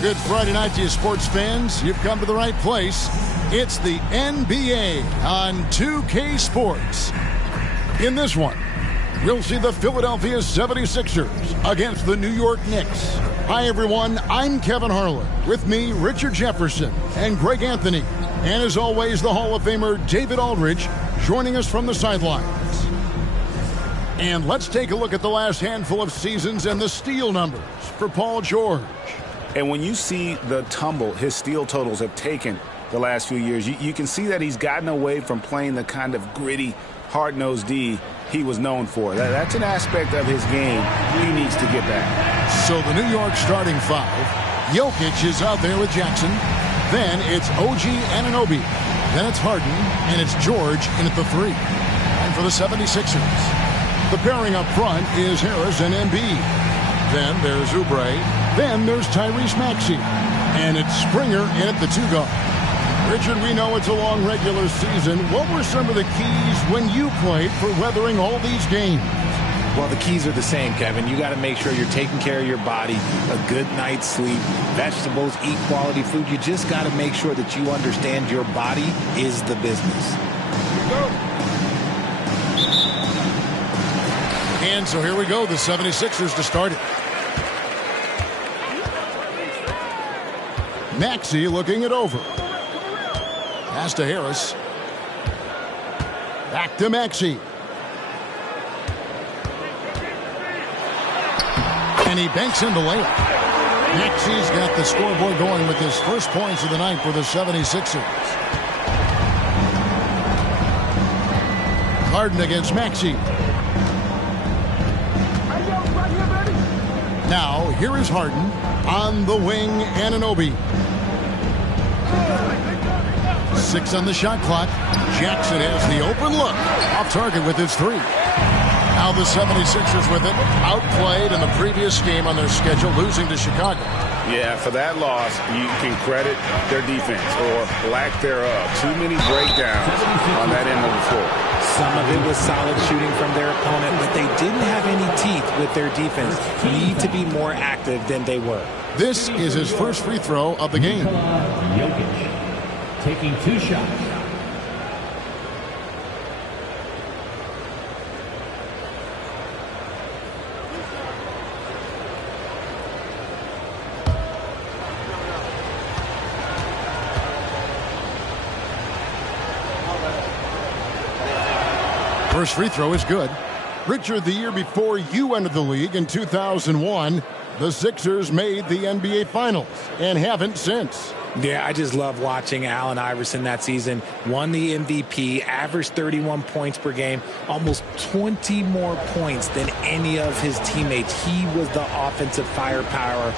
Good Friday night to you, sports fans. You've come to the right place. It's the NBA on 2K Sports. In this one, we'll see the Philadelphia 76ers against the New York Knicks. Hi, everyone. I'm Kevin Harlan. With me, Richard Jefferson and Greg Anthony. And as always, the Hall of Famer David Aldridge joining us from the sidelines. And let's take a look at the last handful of seasons and the steal numbers for Paul George. And when you see the tumble his steal totals have taken the last few years, you can see that he's gotten away from playing the kind of gritty, hard-nosed D he was known for. That's an aspect of his game he needs to get back. So the New York starting five, Jokic is out there with Jackson. Then it's OG Anunoby. Then it's Harden, and it's George in at the three. And for the 76ers, the pairing up front is Harris and Embiid. Then there's Oubre. Then there's Tyrese Maxey. And it's Springer in at the two guard. Richard, we know it's a long regular season. What were some of the keys when you played for weathering all these games? Well, the keys are the same, Kevin. You got to make sure you're taking care of your body, a good night's sleep, vegetables, eat quality food. You just got to make sure that you understand your body is the business. And so here we go, the 76ers to start it. Maxey looking it over. Pass to Harris. Back to Maxey. And he banks in the layup. Maxey's got the scoreboard going with his first points of the night for the 76ers. Harden against Maxey. Now, here is Harden on the wing, Anunoby. 6 on the shot clock. Jackson has the open look. Off target with his three. Now the 76ers with it. Outplayed in the previous game on their schedule, losing to Chicago. Yeah, for that loss, you can credit their defense or lack thereof. Too many breakdowns on that end of the floor. Some of it was solid shooting from their opponent, but they didn't have any teeth with their defense. Need to be more active than they were. This is his first free throw of the game. Jokic taking 2 shots. First free throw is good. Richard, the year before you entered the league in 2001, the Sixers made the NBA Finals and haven't since. Yeah, I just love watching Allen Iverson that season. Won the MVP, averaged 31 points per game, almost 20 more points than any of his teammates. He was the offensive firepower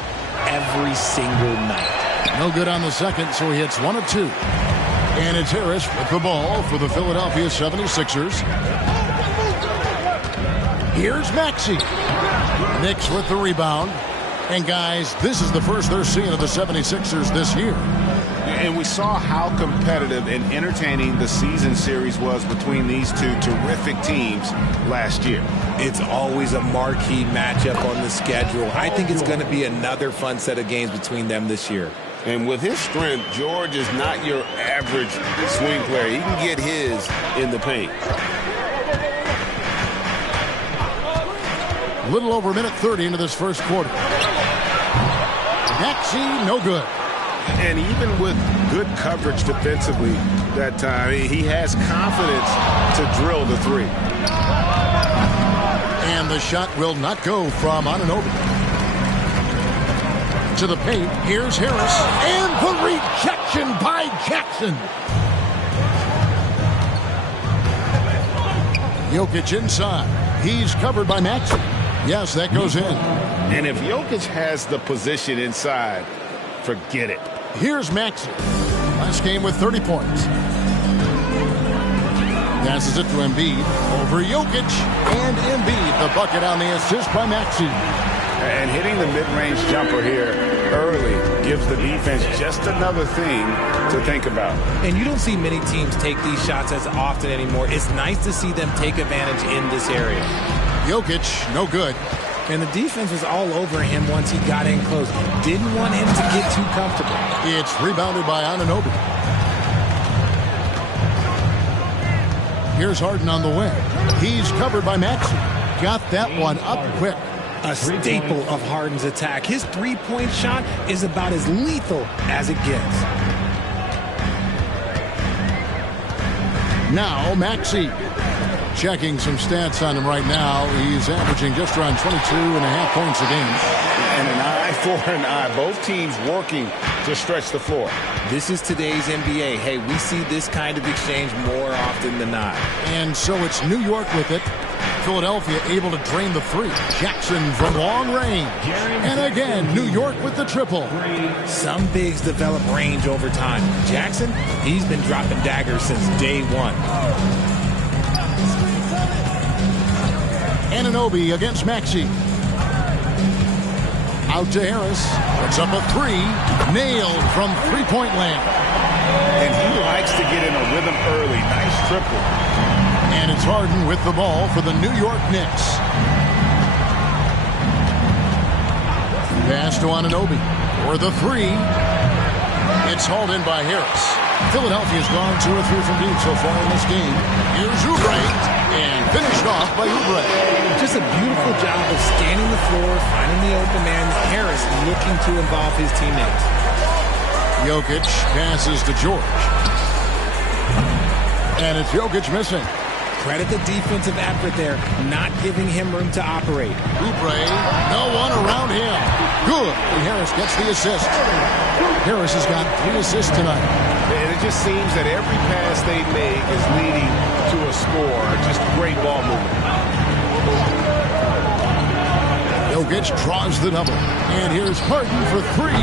every single night. No good on the second, so he hits 1 of 2. And it's Harris with the ball for the Philadelphia 76ers. Here's Maxey. Knicks with the rebound. And, guys, this is the first they're seeing of the 76ers this year. And we saw how competitive and entertaining the season series was between these two terrific teams last year. It's always a marquee matchup on the schedule. I think it's going to be another fun set of games between them this year. And with his strength, George is not your average swing player. He can get his in the paint. A little over a minute 30 into this first quarter. Maxey, no good. And even with good coverage defensively that time, he has confidence to drill the three. And the shot will not go from Anunoby. To the paint, here's Harris. And the rejection by Jackson. Jokic inside. He's covered by Maxey. Yes, that goes in. And if Jokic has the position inside, forget it. Here's Maxey. Last game with 30 points. Passes it to Embiid. Over Jokic. And Embiid, the bucket on the assist by Maxey. And hitting the mid-range jumper here early gives the defense just another thing to think about. And you don't see many teams take these shots as often anymore. It's nice to see them take advantage in this area. Jokic, no good. And the defense was all over him once he got in close. Didn't want him to get too comfortable. It's rebounded by Anunoby. Here's Harden on the wing. He's covered by Maxey. Got that one up quick. A staple of Harden's attack. His three-point shot is about as lethal as it gets. Now Maxey. Checking some stats on him right now. He's averaging just around 22.5 points a game. And an eye for an eye. Both teams working to stretch the floor. This is today's NBA. Hey, we see this kind of exchange more often than not. And so it's New York with it. Philadelphia able to drain the three. Jackson from long range. And again, New York with the triple. Some bigs develop range over time. Jackson, he's been dropping daggers since day one. Anunoby against Maxey. Out to Harris. Puts up a three. Nailed from three-point land. And he likes to get in a rhythm early. Nice triple. And it's Harden with the ball for the New York Knicks. Pass to Anunoby for the three. It's hauled in by Harris. Philadelphia's gone 2 or 3 from deep so far in this game. Here's Oubre, and finished off by Oubre. Just a beautiful job of scanning the floor, finding the open man. Harris looking to involve his teammates. Jokic passes to George. And it's Jokic missing. Credit the defensive effort there, not giving him room to operate. Oubre, no one around him. Good. And Harris gets the assist. Harris has got 3 assists tonight. And it just seems that every pass they make is leading to a score. Just great ball movement. Jokic draws the double. And here's Harden for 3.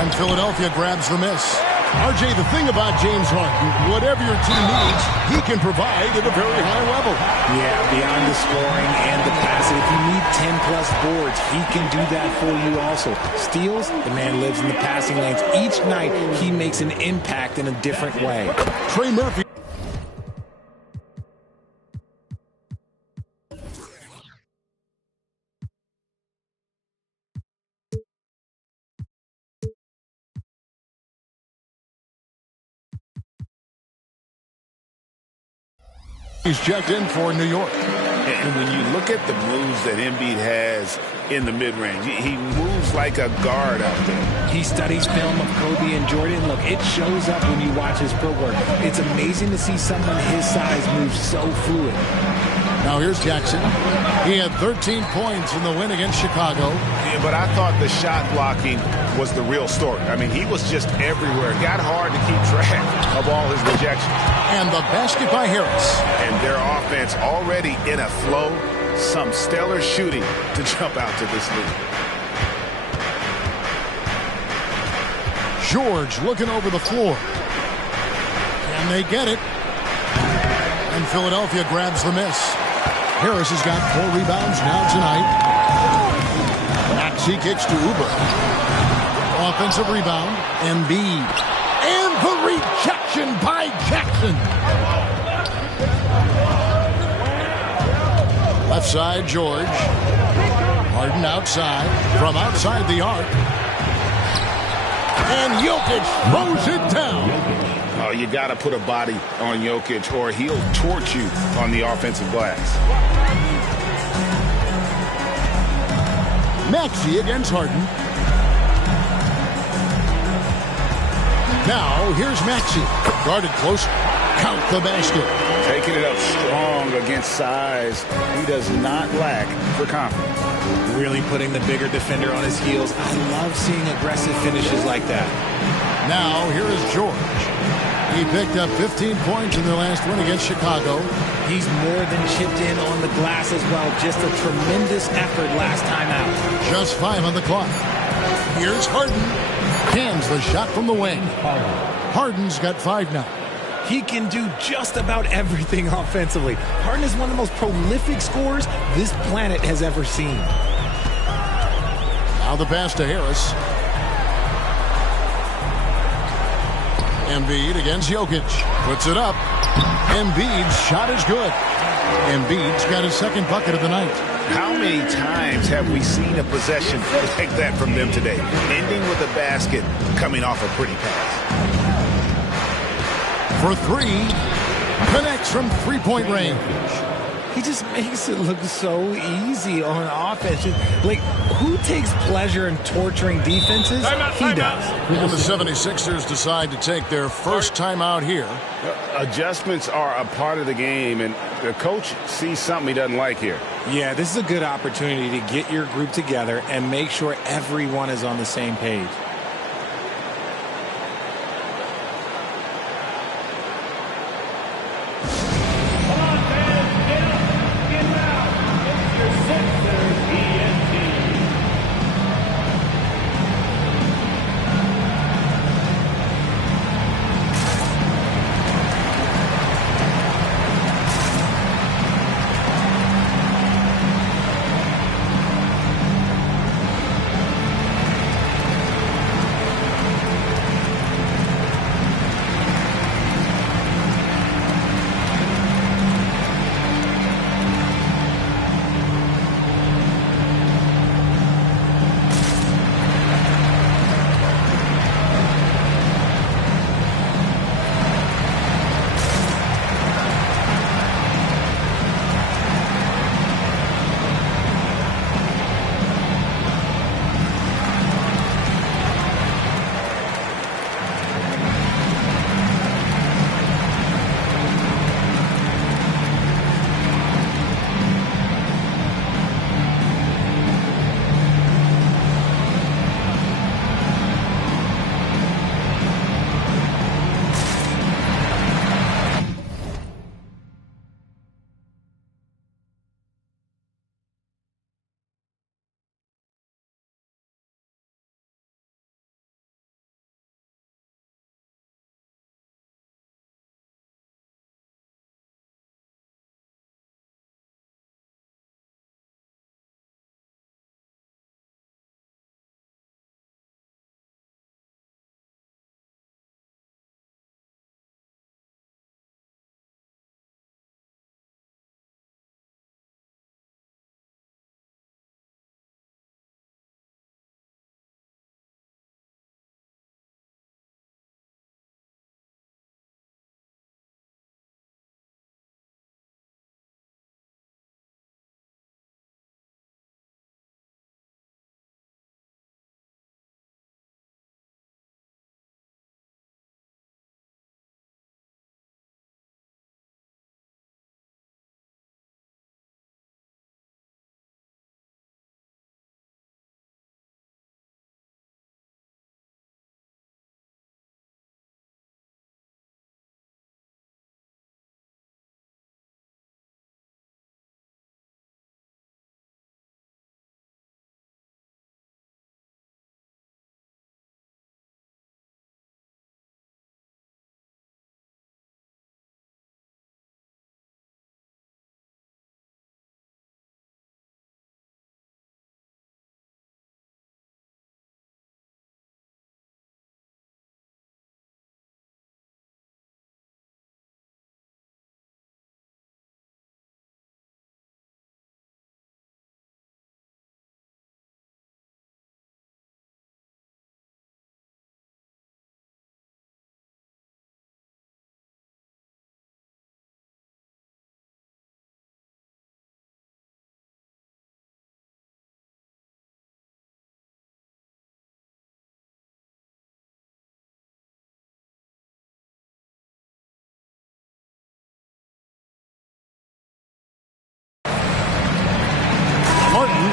And Philadelphia grabs the miss. RJ, the thing about James Harden, whatever your team needs, he can provide at a very high level. Yeah, beyond the scoring and the passing. If you need 10-plus boards, he can do that for you also. Steals, the man lives in the passing lanes. Each night, he makes an impact in a different way. Trey Murphy. He's checked in for New York. And when you look at the moves that Embiid has in the mid-range, he moves like a guard out there. He studies film of Kobe and Jordan. Look, it shows up when you watch his footwork. It's amazing to see someone his size move so fluid. Now here's Jackson. He had 13 points in the win against Chicago. Yeah, but I thought the shot blocking was the real story. I mean, he was just everywhere. It got hard to keep track of all his rejections. And the basket by Harris. And their offense already in a flow. Some stellar shooting to jump out to this lead. George looking over the floor. And they get it. And Philadelphia grabs the miss. Harris has got 4 rebounds now tonight. Maxey kicks to Oubre. Offensive rebound. Embiid. And the rejection by Jackson. Left side, George. Harden outside. From outside the arc. And Jokic throws it down. Oh, you got to put a body on Jokic or he'll torch you on the offensive glass. Maxey against Harden. Now, here's Maxey. Guarded close. Count the basket. Taking it up strong against size. He does not lack for confidence. Really putting the bigger defender on his heels. I love seeing aggressive finishes like that. Now, here is George. He picked up 15 points in their last win against Chicago. He's more than chipped in on the glass as well. Just a tremendous effort last time out. Just 5 on the clock. Here's Harden. Hands the shot from the wing. Harden's got 5 now. He can do just about everything offensively. Harden is one of the most prolific scorers this planet has ever seen. Now the pass to Harris. Embiid against Jokic. Puts it up. Embiid's shot is good. Embiid's got his second bucket of the night. How many times have we seen a possession like that from them today, ending with a basket coming off a pretty pass? For three, connects from three-point range. He just makes it look so easy on offense. Like, who takes pleasure in torturing defenses? He does. And the 76ers decide to take their first timeout here. Adjustments are a part of the game, and the coach sees something he doesn't like here. Yeah, this is a good opportunity to get your group together and make sure everyone is on the same page.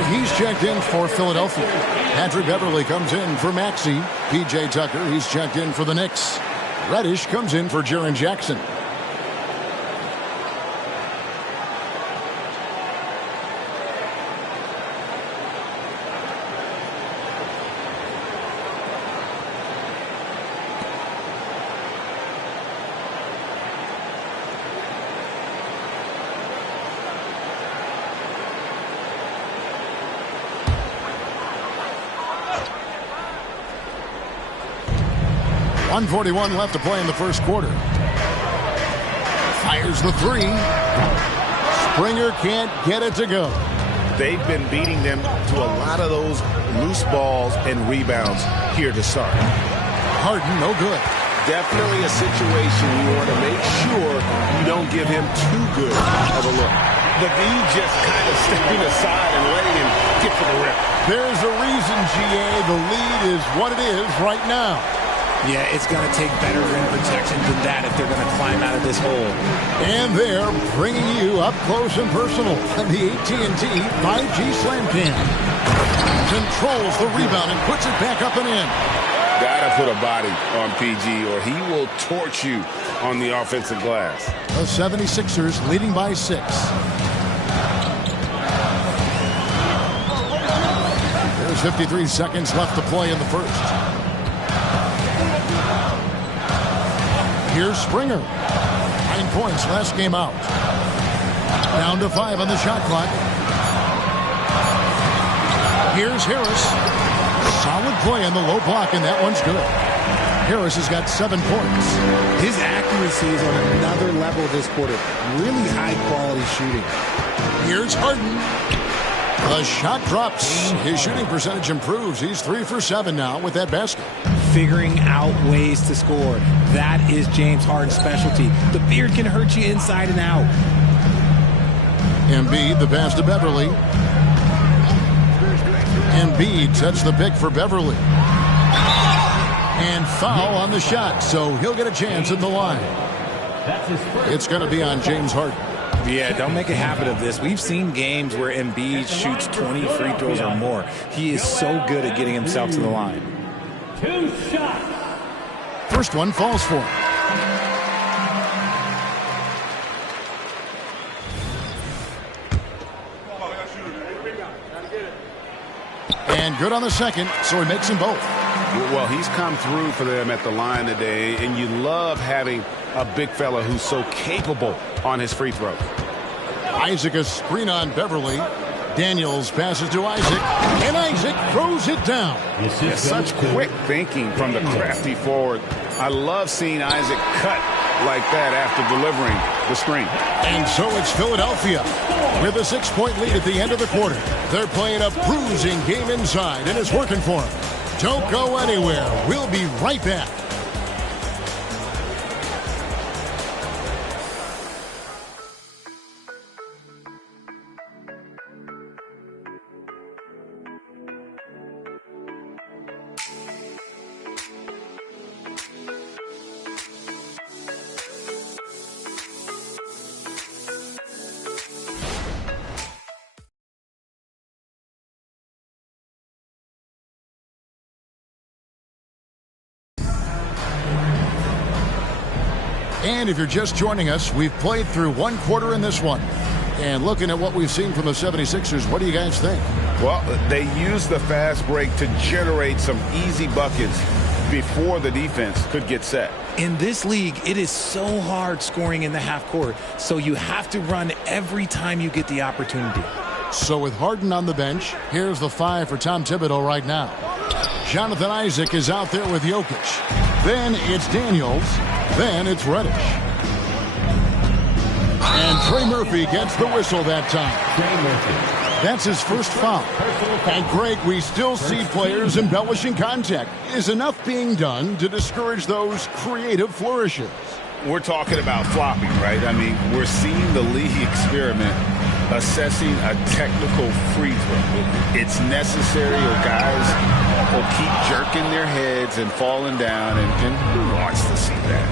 He's checked in for Philadelphia. Patrick Beverly comes in for Maxey. P.J. Tucker, he's checked in for the Knicks. Reddish comes in for Jaren Jackson. .141 left to play in the first quarter. Fires the three. Springer can't get it to go. they've been beating them to a lot of those loose balls and rebounds here to start. Harden, no good. Definitely a situation you want to make sure you don't give him too good of a look. But he's just kind of stepping aside and letting him get to the rim. There's a reason, GA, the lead is what it is right now. Yeah, it's going to take better rim protection than that if they're going to climb out of this hole. And they're bringing you up close and personal on the AT&T 5G Slam Cam. Controls the rebound and puts it back up and in. Gotta put a body on PG or he will torch you on the offensive glass. The 76ers leading by 6. There's 53 seconds left to play in the first. Here's Springer. 9 points last game out. Down to 5 on the shot clock. Here's Harris. Solid play on the low block, and that one's good. Harris has got 7 points. His accuracy is on another level this quarter. Really high-quality shooting. Here's Harden. The shot drops. His shooting percentage improves. He's 3 for 7 now with that basket. Figuring out ways to score. That is James Harden's specialty. The beard can hurt you inside and out. Embiid, the pass to Beverly. Embiid sets the pick for Beverly. And foul on the shot, so he'll get a chance at the line. It's going to be on James Harden. Yeah, don't make a habit of this. We've seen games where Embiid shoots 20 free throws or more. He is so good at getting himself to the line. 2 shots. First one falls for him. And good on the second, so he makes them both. Well, he's come through for them at the line today, and you love having a big fella who's so capable on his free throws. Isaac a screen on Beverly. Daniels passes to Isaac, and Isaac throws it down. Yeah, such quick thinking from the crafty forward. I love seeing Isaac cut like that after delivering the screen. And so it's Philadelphia with a 6-point lead at the end of the quarter. They're playing a bruising game inside, and it's working for them. Don't go anywhere. We'll be right back. And if you're just joining us, we've played through 1 quarter in this one. And looking at what we've seen from the 76ers, what do you guys think? Well, they used the fast break to generate some easy buckets before the defense could get set. In this league, it is so hard scoring in the half court, so you have to run every time you get the opportunity. So with Harden on the bench, here's the 5 for Tom Thibodeau right now. Jonathan Isaac is out there with Jokic. Then it's Daniels. Then it's Reddish. And Trey Murphy gets the whistle that time. That's his first foul. And Greg, we still see players embellishing contact. Is enough being done to discourage those creative flourishes? We're talking about flopping, right? I mean, we're seeing the league experiment assessing a technical free throw. It's necessary or guys will keep jerking their heads and falling down, and who wants to see that?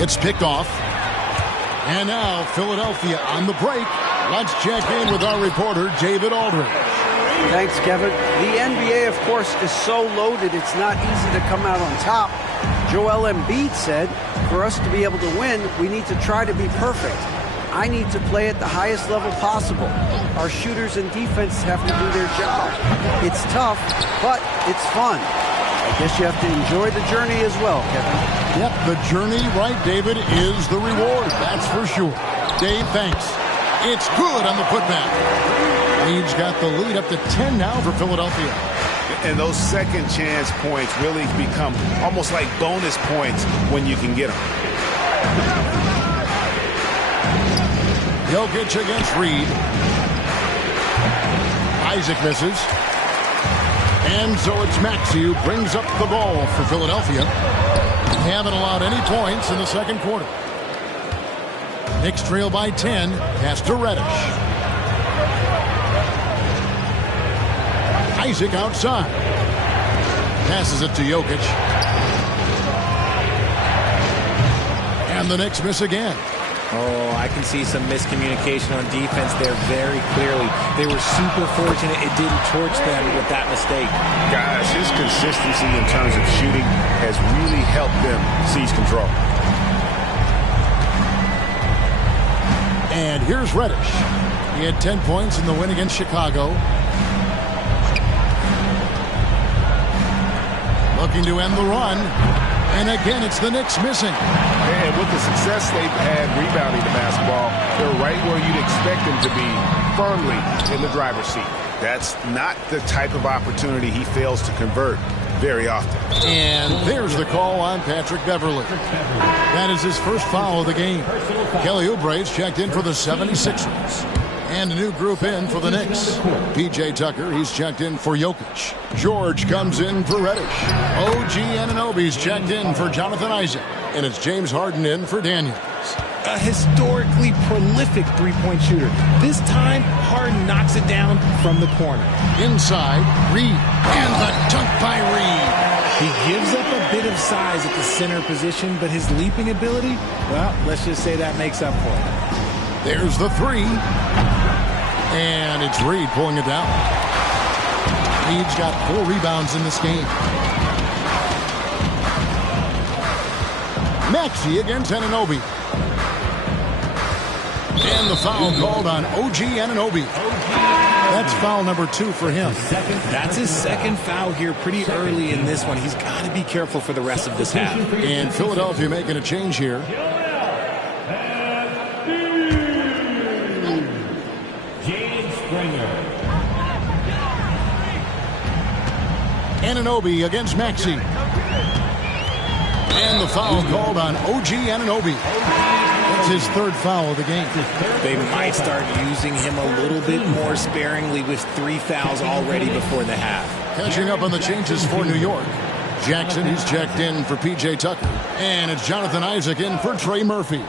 It's picked off. And now Philadelphia on the break. Let's check in with our reporter, David Aldridge. Thanks, Kevin. The NBA, of course, is so loaded, it's not easy to come out on top. Joel Embiid said, for us to be able to win, we need to try to be perfect. I need to play at the highest level possible. Our shooters and defense have to do their job. It's tough, but it's fun. I guess you have to enjoy the journey as well, Kevin. Yep, the journey, right, David, is the reward. That's for sure. Dave, thanks. It's good on the putback. Leeds got the lead up to 10 now for Philadelphia. And those second chance points really become almost like bonus points when you can get them. Jokic against Reed. Isaac misses. And so it's Maxey who brings up the ball for Philadelphia. They haven't allowed any points in the second quarter. Knicks trail by 10. Pass to Reddish. Isaac outside. Passes it to Jokic. And the Knicks miss again. Oh, I can see some miscommunication on defense there very clearly. They were super fortunate it didn't torch them with that mistake. Guys, his consistency in terms of shooting has really helped them seize control. And here's Reddish. He had 10 points in the win against Chicago. Looking to end the run. And again, it's the Knicks missing. And with the success they've had rebounding the basketball, they're right where you'd expect them to be, firmly in the driver's seat. That's not the type of opportunity he fails to convert very often. And there's the call on Patrick Beverley. That is his first foul of the game. Kelly Oubre's checked in for the 76ers. And a new group in for the Knicks. P.J. Tucker, he's checked in for Jokic. George comes in for Reddish. OG Anunoby's checked in for Jonathan Isaac. And it's James Harden in for Daniels. A historically prolific three-point shooter. This time, Harden knocks it down from the corner. Inside, Reed. And the dunk by Reed. He gives up a bit of size at the center position, but his leaping ability, well, let's just say that makes up for it. There's the three. And it's Reed pulling it down. Reed's got 4 rebounds in this game. Maxey against Anunoby. And the foul called on OG Anunoby. That's foul number 2 for him. That's his second foul here pretty early in this one. He's got to be careful for the rest of this half. And Philadelphia making a change here. Anunoby against Maxey. And the foul called on OG Anunoby. That's his 3rd foul of the game. They might start using him a little bit more sparingly with 3 fouls already before the half. Catching up on the changes for New York. Jackson, he's checked in for P.J. Tucker. And it's Jonathan Isaac in for Trey Murphy.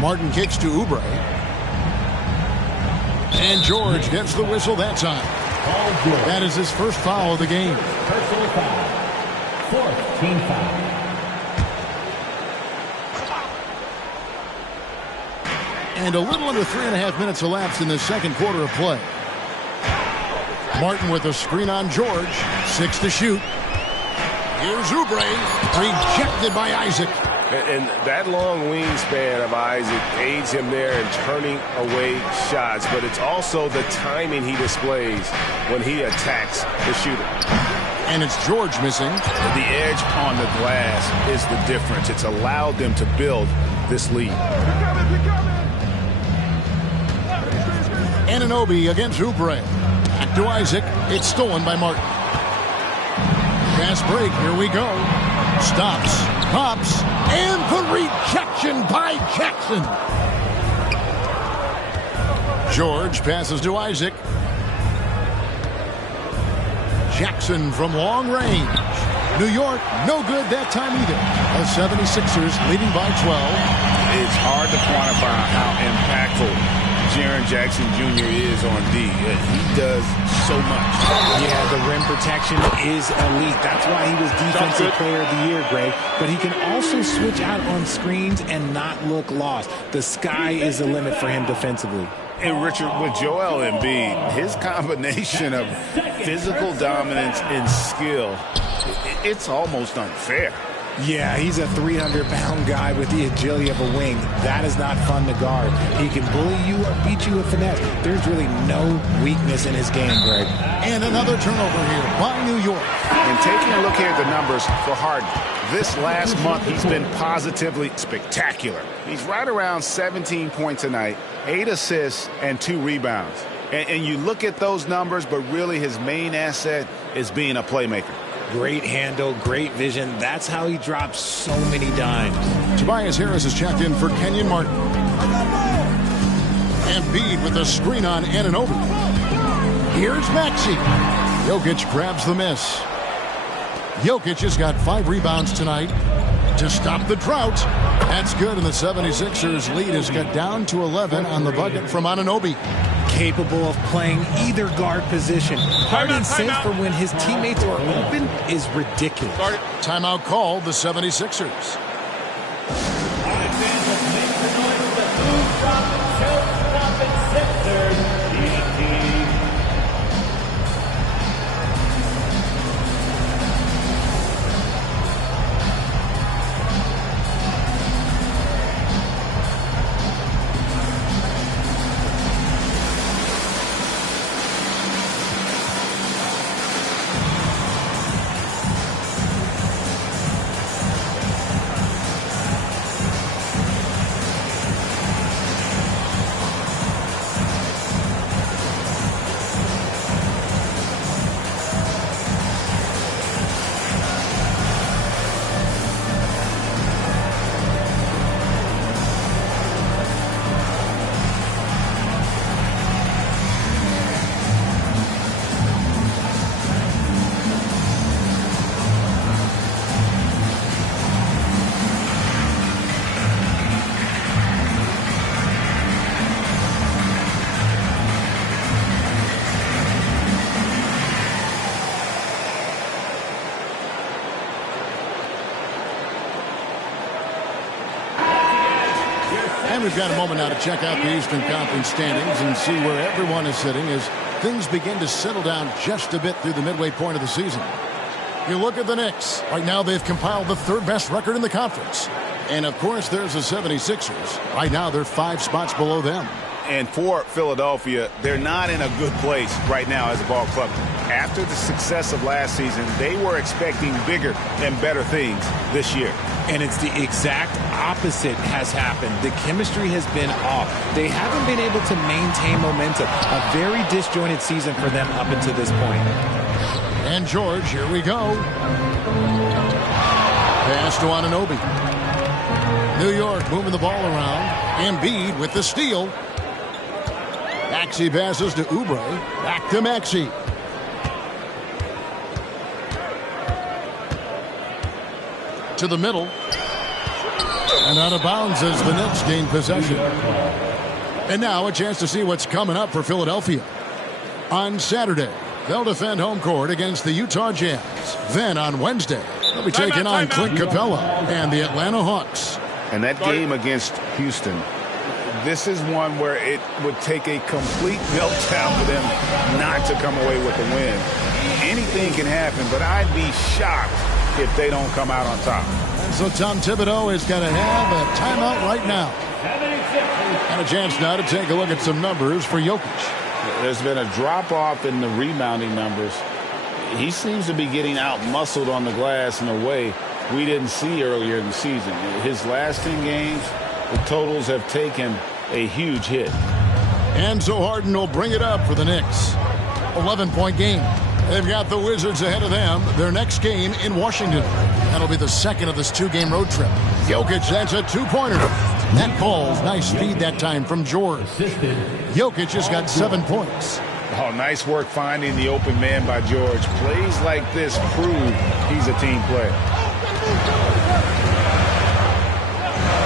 Martin kicks to Oubre. And George gets the whistle that time. That is his first foul of the game. Personal foul. 4th team foul. And a little under 3.5 minutes elapsed in the second quarter of play. Martin with a screen on George. 6 to shoot. Here's Oubre. Rejected by Isaac. And that long wingspan of Isaac aids him there in turning away shots. But it's also the timing he displays when he attacks the shooter. And it's George missing. The edge on the glass is the difference. It's allowed them to build this lead. Anunoby against Oubre. Back to Isaac. It's stolen by Martin. Fast break. Here we go. Stops. Pops. And the rejection by Jackson. George passes to Isaac. Jackson from long range. New York, no good that time either. The 76ers leading by 12. It's hard to quantify how impactful Jaren Jackson Jr. is on D. He does so much. Yeah, the rim protection is elite. That's why he was Defensive Player of the Year, Greg. But he can also switch out on screens and not look lost. The sky is the limit for him defensively. And Richard, with Joel Embiid, his combination of physical dominance and skill, it's almost unfair. Yeah, he's a 300-pound guy with the agility of a wing. That is not fun to guard. He can bully you or beat you with finesse. There's really no weakness in his game, Greg. And another turnover here by New York. And taking a look here at the numbers for Harden, this last month he's been positively spectacular. He's right around 17 points a night, 8 assists, and 2 rebounds. And you look at those numbers, but really his main asset is being a playmaker. Great handle, great vision. That's how he drops so many dimes. Tobias Harris is checked in for Kenyon Martin. Embiid with the screen on Anunoby. Here's Maxey. Jokic grabs the miss. Jokic has got 5 rebounds tonight to stop the drought. That's good, and the 76ers lead is cut down to 11 on the bucket from Anunoby. Capable of playing either guard position. Harden's sense for when his teammates are open is ridiculous. Timeout called, the 76ers. And we've got a moment now to check out the Eastern Conference standings and see where everyone is sitting as things begin to settle down just a bit through the midway point of the season. You look at the Knicks. Right now they've compiled the 3rd best record in the conference. And, of course, there's the 76ers. Right now they're 5 spots below them. And for Philadelphia, they're not in a good place right now as a ball club. After the success of last season, they were expecting bigger and better things this year. And it's the exact opposite has happened. The chemistry has been off. They haven't been able to maintain momentum. A very disjointed season for them up until this point. And George, here we go. Pass to Anunoby. New York moving the ball around. Embiid with the steal. Maxey passes to Oubre. Back to Maxey. To the middle. And out of bounds as the Knicks gain possession. And now a chance to see what's coming up for Philadelphia. On Saturday, they'll defend home court against the Utah Jazz. Then on Wednesday, they'll be taking on Clint Capella and the Atlanta Hawks. And that game against Houston, this is one where it would take a complete meltdown for them not to come away with the win. Anything can happen, but I'd be shocked if they don't come out on top. And so Tom Thibodeau is going to have a timeout right now. And a chance now to take a look at some numbers for Jokic. There's been a drop-off in the rebounding numbers. He seems to be getting out-muscled on the glass in a way we didn't see earlier in the season. His last 10 games, the totals have taken a huge hit. And so Harden will bring it up for the Knicks. 11-point game. They've got the Wizards ahead of them. Their next game in Washington. That'll be the second of this 2-game road trip. Jokic, that's a 2-pointer. That calls. Nice speed that time from George. Jokic has got 7 points. Oh, nice work finding the open man by George. Plays like this prove he's a team player.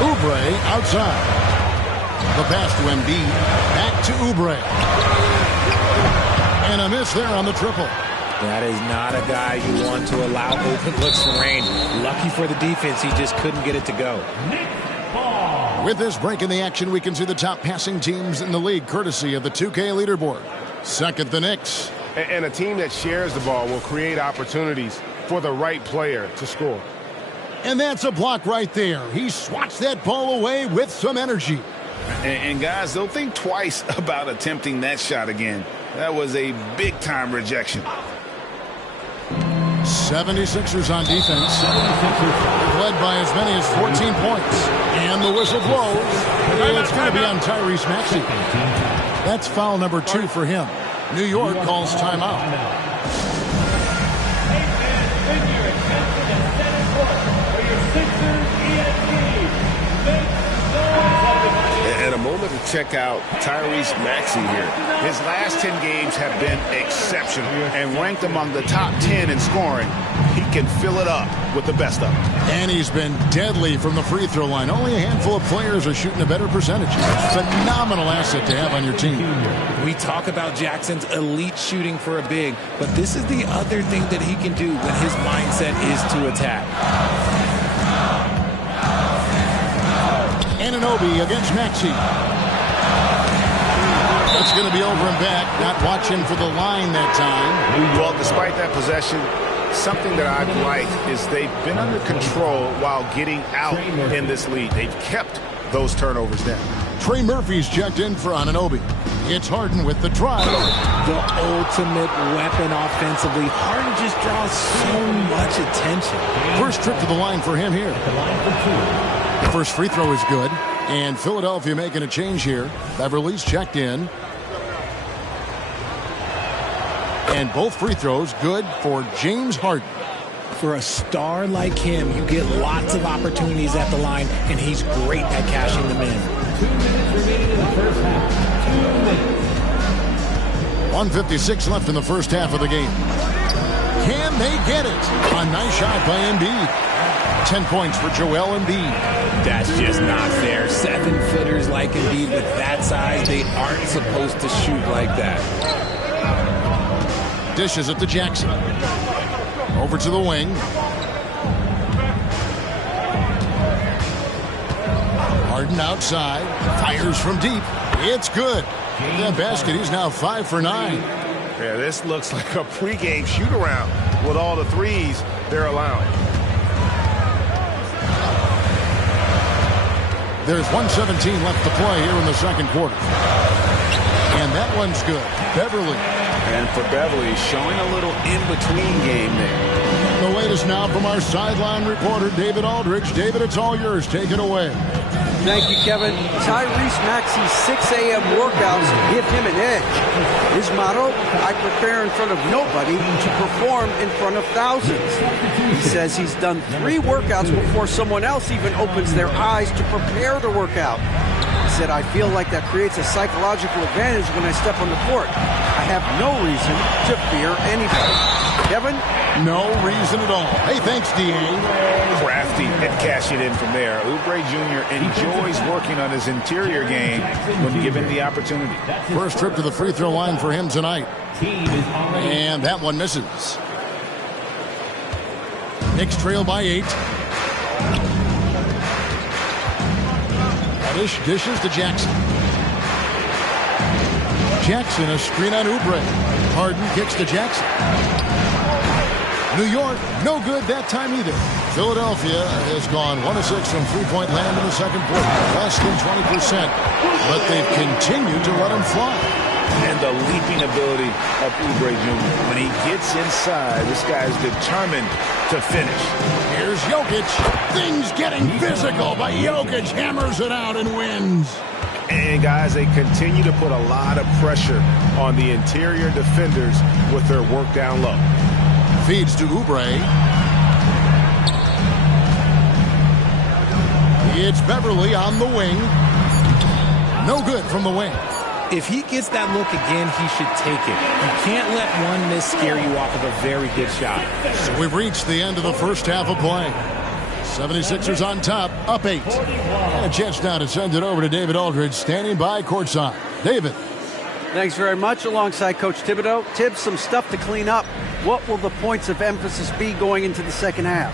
Oubre outside. The pass to Embiid. Back to Oubre. And a miss there on the triple. That is not a guy you want to allow open looks from range. Lucky for the defense, he just couldn't get it to go. With this break in the action, we can see the top passing teams in the league, courtesy of the 2K leaderboard. Second, the Knicks. And a team that shares the ball will create opportunities for the right player to score. And that's a block right there. He swats that ball away with some energy. And guys, they'll think twice about attempting that shot again. That was a big-time rejection. 76ers on defense. Led by as many as 14 points. And the whistle blows. It's going to be on Tyrese Maxey. That's foul number 2 for him. New York calls timeout. check out Tyrese Maxey here. His last 10 games have been exceptional and ranked among the top 10 in scoring. He can fill it up with the best of them. And he's been deadly from the free throw line. Only a handful of players are shooting a better percentage. Phenomenal asset to have on your team. We talk about Jackson's elite shooting for a big, but this is the other thing that he can do when his mindset is to attack. Anunoby against Maxey. That's going to be over and back. Not watching for the line that time. Well, despite that possession, something that I've liked is they've been under control while getting out in this lead. They've kept those turnovers down. Trey Murphy's checked in for Anunoby. It's Harden with the drive. The ultimate weapon offensively. Harden just draws so much attention. First trip to the line for him here. The first free throw is good. And Philadelphia making a change here. Beverly's checked in. And both free throws good for James Harden. For a star like him, you get lots of opportunities at the line, and he's great at cashing them in. 2 minutes remaining in the first half. 2 minutes. 1:56 left in the first half of the game. Can they get it? A nice shot by Embiid. 10 points for Joel Embiid. That's just not fair. 7-footers like Embiid with that size, they aren't supposed to shoot like that. Dishes it to Jackson. Over to the wing. Harden outside. Fires from deep. It's good. With that basket, he's now 5 for 9. Yeah, this looks like a pregame shoot-around with all the threes they're allowing. There's 1:17 left to play here in the second quarter. And that one's good. Beverly. And for Beverly, showing a little in-between game there. The latest now from our sideline reporter, David Aldridge. David, it's all yours. Take it away. Thank you, Kevin. Tyrese Maxey's 6 a.m. workouts give him an edge. His motto, I prepare in front of nobody to perform in front of thousands. He says he's done 3 workouts before someone else even opens their eyes to prepare the workout. He said, I feel like that creates a psychological advantage when I step on the court. I have no reason to fear anybody. Kevin? No reason at all. Hey, thanks, D.A. Crafty and cashing in from there. Oubre Jr. enjoys working on his interior game when given the opportunity. First trip to the free throw line for him tonight. And that one misses. Knicks trail by 8. Reddish dishes to Jackson. Jackson, a screen on Oubre. Harden kicks to Jackson. New York, no good that time either. Philadelphia has gone 1 of 6 from three-point land in the second quarter. Less than 20%. But they've continued to let him fly. And the leaping ability of Oubre Jr. When he gets inside, this guy's determined to finish. Here's Jokic. Things getting physical, but Jokic hammers it out and wins. And guys, they continue to put a lot of pressure on the interior defenders with their work down low. Feeds to Oubre. It's Beverly on the wing. No good from the wing. If he gets that look again, he should take it. You can't let one miss scare you off of a very good shot. So we've reached the end of the first half of play. 76ers on top, up 8. And a chance now to send it over to David Aldridge, standing by courtside. David. Thanks very much. Alongside Coach Thibodeau. Tibbs, some stuff to clean up. What will the points of emphasis be going into the second half?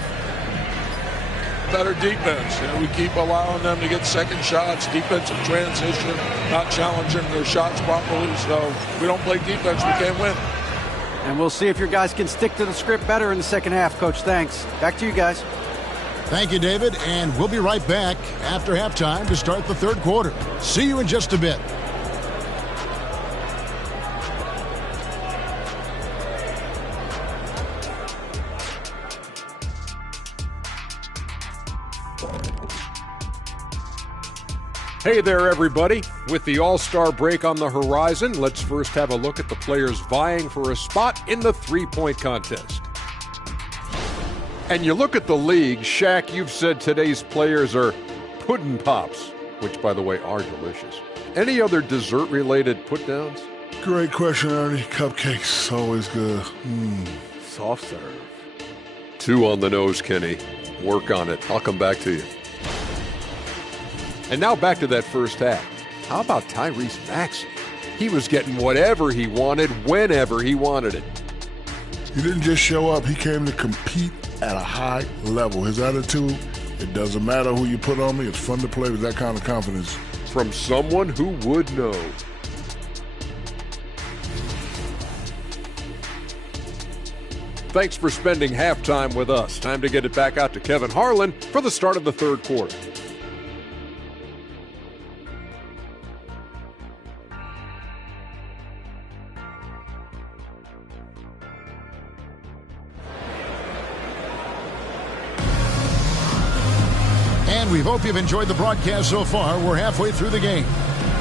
Better defense. We keep allowing them to get second shots, defensive transition, not challenging their shots properly. So if we don't play defense, we can't win. And we'll see if your guys can stick to the script better in the second half, Coach. Thanks. Back to you guys. Thank you, David. And we'll be right back after halftime to start the third quarter. See you in just a bit. Hey there, everybody. With the All-Star break on the horizon, let's first have a look at the players vying for a spot in the three-point contest. And you look at the league, Shaq, you've said today's players are puddin' pops, which, by the way, are delicious. Any other dessert-related put-downs? Great question, Ernie. Cupcakes, always good. Soft serve. 2 on the nose, Kenny. Work on it. I'll come back to you. And now back to that first half. How about Tyrese Maxey? He was getting whatever he wanted, whenever he wanted it. He didn't just show up. He came to compete at a high level. His attitude, it doesn't matter who you put on me. It's fun to play with that kind of confidence. From someone who would know. Thanks for spending halftime with us. Time to get it back out to Kevin Harlan for the start of the third quarter. And we hope you've enjoyed the broadcast so far. We're halfway through the game.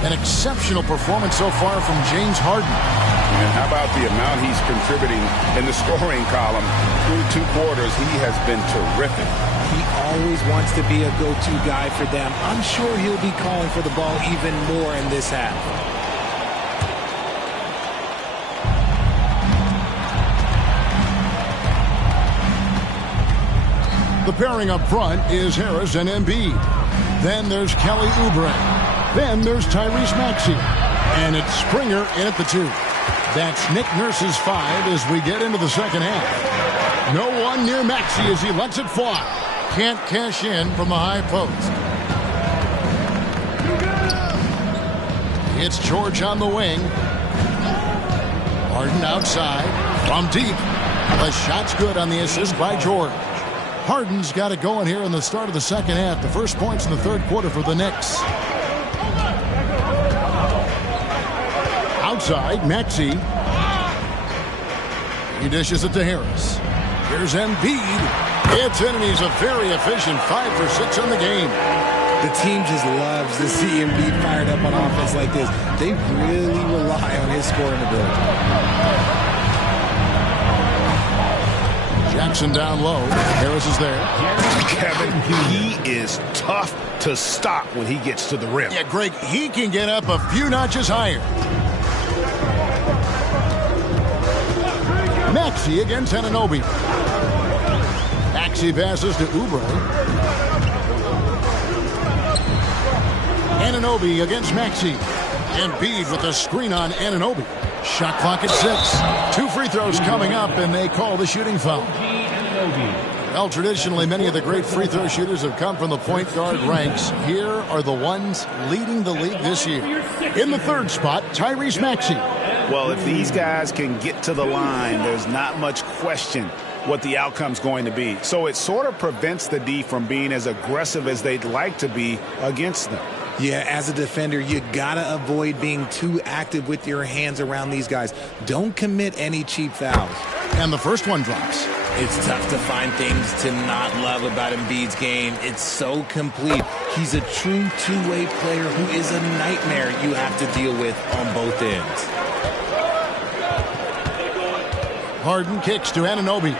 An exceptional performance so far from James Harden. And how about the amount he's contributing in the scoring column through 2 quarters? He has been terrific. He always wants to be a go-to guy for them. I'm sure he'll be calling for the ball even more in this half. The pairing up front is Harris and Embiid. Then there's Kelly Oubre. Then there's Tyrese Maxey. And it's Springer in at the 2. That's Nick Nurse's 5 as we get into the second half. No one near Maxey as he lets it fly. Can't cash in from the high post. It's George on the wing. Harden outside. From deep. The shot's good on the assist by George. Harden's got it going here in the start of the second half. The first points in the third quarter for the Knicks. Outside, Maxey. He dishes it to Harris. Here's Embiid. It's in, and he's a very efficient 5 for 6 in the game. The team just loves to see Embiid fired up on offense like this. They really rely on his scoring ability. Jackson down low. Harris is there. Kevin, he is tough to stop when he gets to the rim. Yeah, Greg, he can get up a few notches higher. Maxey against Anunoby. Maxey passes to Oubre. Anunoby against Maxey. Embiid with a screen on Anunoby. Shot clock at 6. 2 free throws coming up, and they call the shooting foul. Well, traditionally, many of the great free throw shooters have come from the point guard ranks. Here are the ones leading the league this year. In the third spot, Tyrese Maxey. Well, if these guys can get to the line, there's not much question what the outcome's going to be. So it sort of prevents the D from being as aggressive as they'd like to be against them. Yeah, as a defender, you gotta avoid being too active with your hands around these guys. Don't commit any cheap fouls. And the first one drops. It's tough to find things to not love about Embiid's game. It's so complete. He's a true two-way player who is a nightmare you have to deal with on both ends. Harden kicks to Anunoby.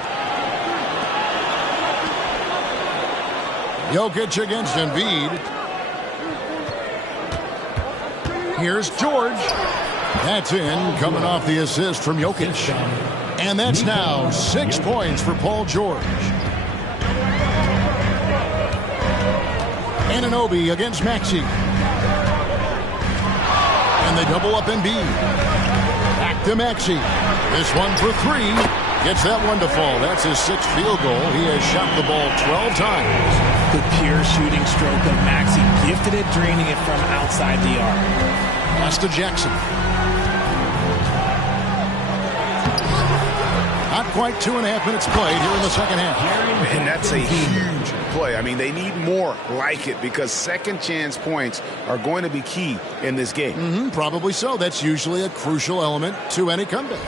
Jokic against Embiid. Here's George. That's in, coming off the assist from Jokic. And that's now 6 points for Paul George. Anunoby against Maxey. And they double up Embiid. Back to Maxey. This one for 3. Gets that one to fall. That's his 6th field goal. He has shot the ball 12 times. The pure shooting stroke of Maxey, gifted at draining it from outside the arc. Pass to Jackson. Not quite 2.5 minutes played here in the second half. And that's a huge play. I mean, they need more like it because second chance points are going to be key in this game. Probably so. That's usually a crucial element to any comeback.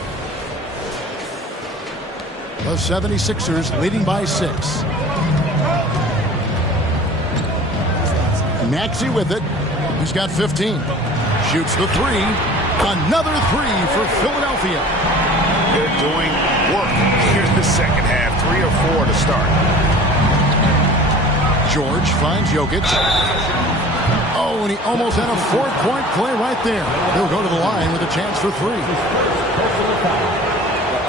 The 76ers leading by 6. Maxey with it. He's got 15. Shoots the 3. Another 3 for Philadelphia. They're doing work here in the second half. 3 or 4 to start. George finds Jokic. Oh, and he almost had a four-point play right there. He'll go to the line with a chance for three.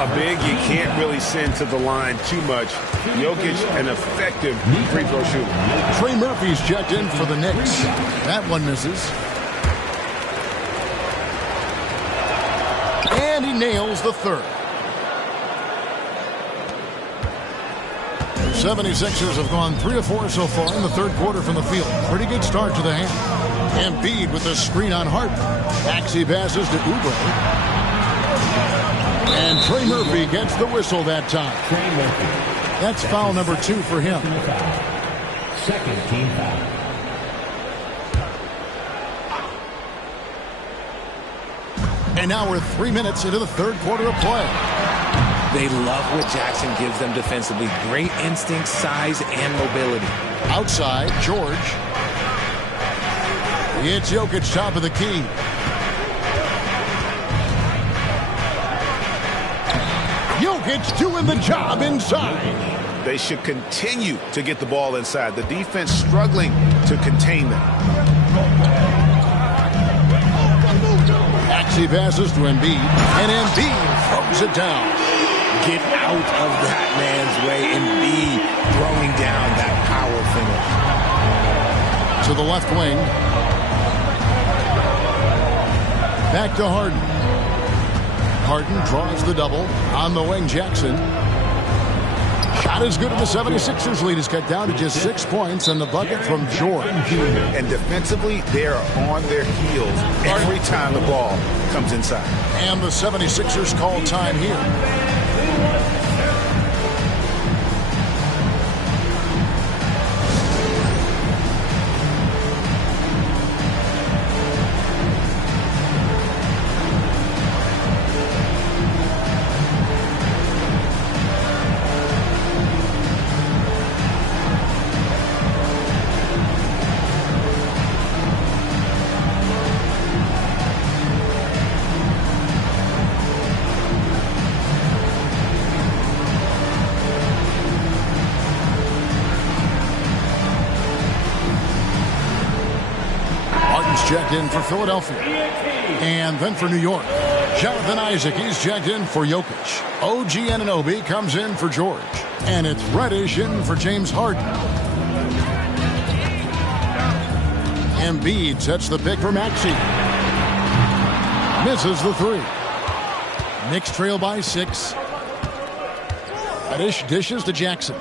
A big you can't really send to the line too much. Jokic, an effective free throw shooter. Trey Murphy's checked in for the Knicks. That one misses. And he nails the third. The 76ers have gone 3 of 4 so far in the third quarter from the field. Pretty good start to the hand. Embiid with the screen on Harden. Maxey passes to Oubre. And Trey Murphy gets the whistle that time. That's foul number 2 for him. Second team foul. And now we're 3 minutes into the third quarter of play. They love what Jackson gives them defensively. Great instinct, size, and mobility. Outside, George. It's Jokic top of the key. Jokic doing the job inside. They should continue to get the ball inside. The defense struggling to contain them. Maxey passes to Embiid, and Embiid throws it down. Get out of that man's way. Embiid throwing down that power finish. To the left wing. Back to Harden. Harden draws the double. On the wing, Jackson. Shot is good, and the 76ers lead is cut down to just 6 points, and the bucket from George. And defensively, they are on their heels every time the ball comes inside. And the 76ers call time here. Checked in for Philadelphia. And then for New York, Jonathan Isaac, he's checked in for Jokic. OG Anunoby comes in for George. And it's Reddish in for James Harden. Embiid sets the pick for Maxey. Misses the three. Knicks trail by 6. Reddish dishes to Jackson.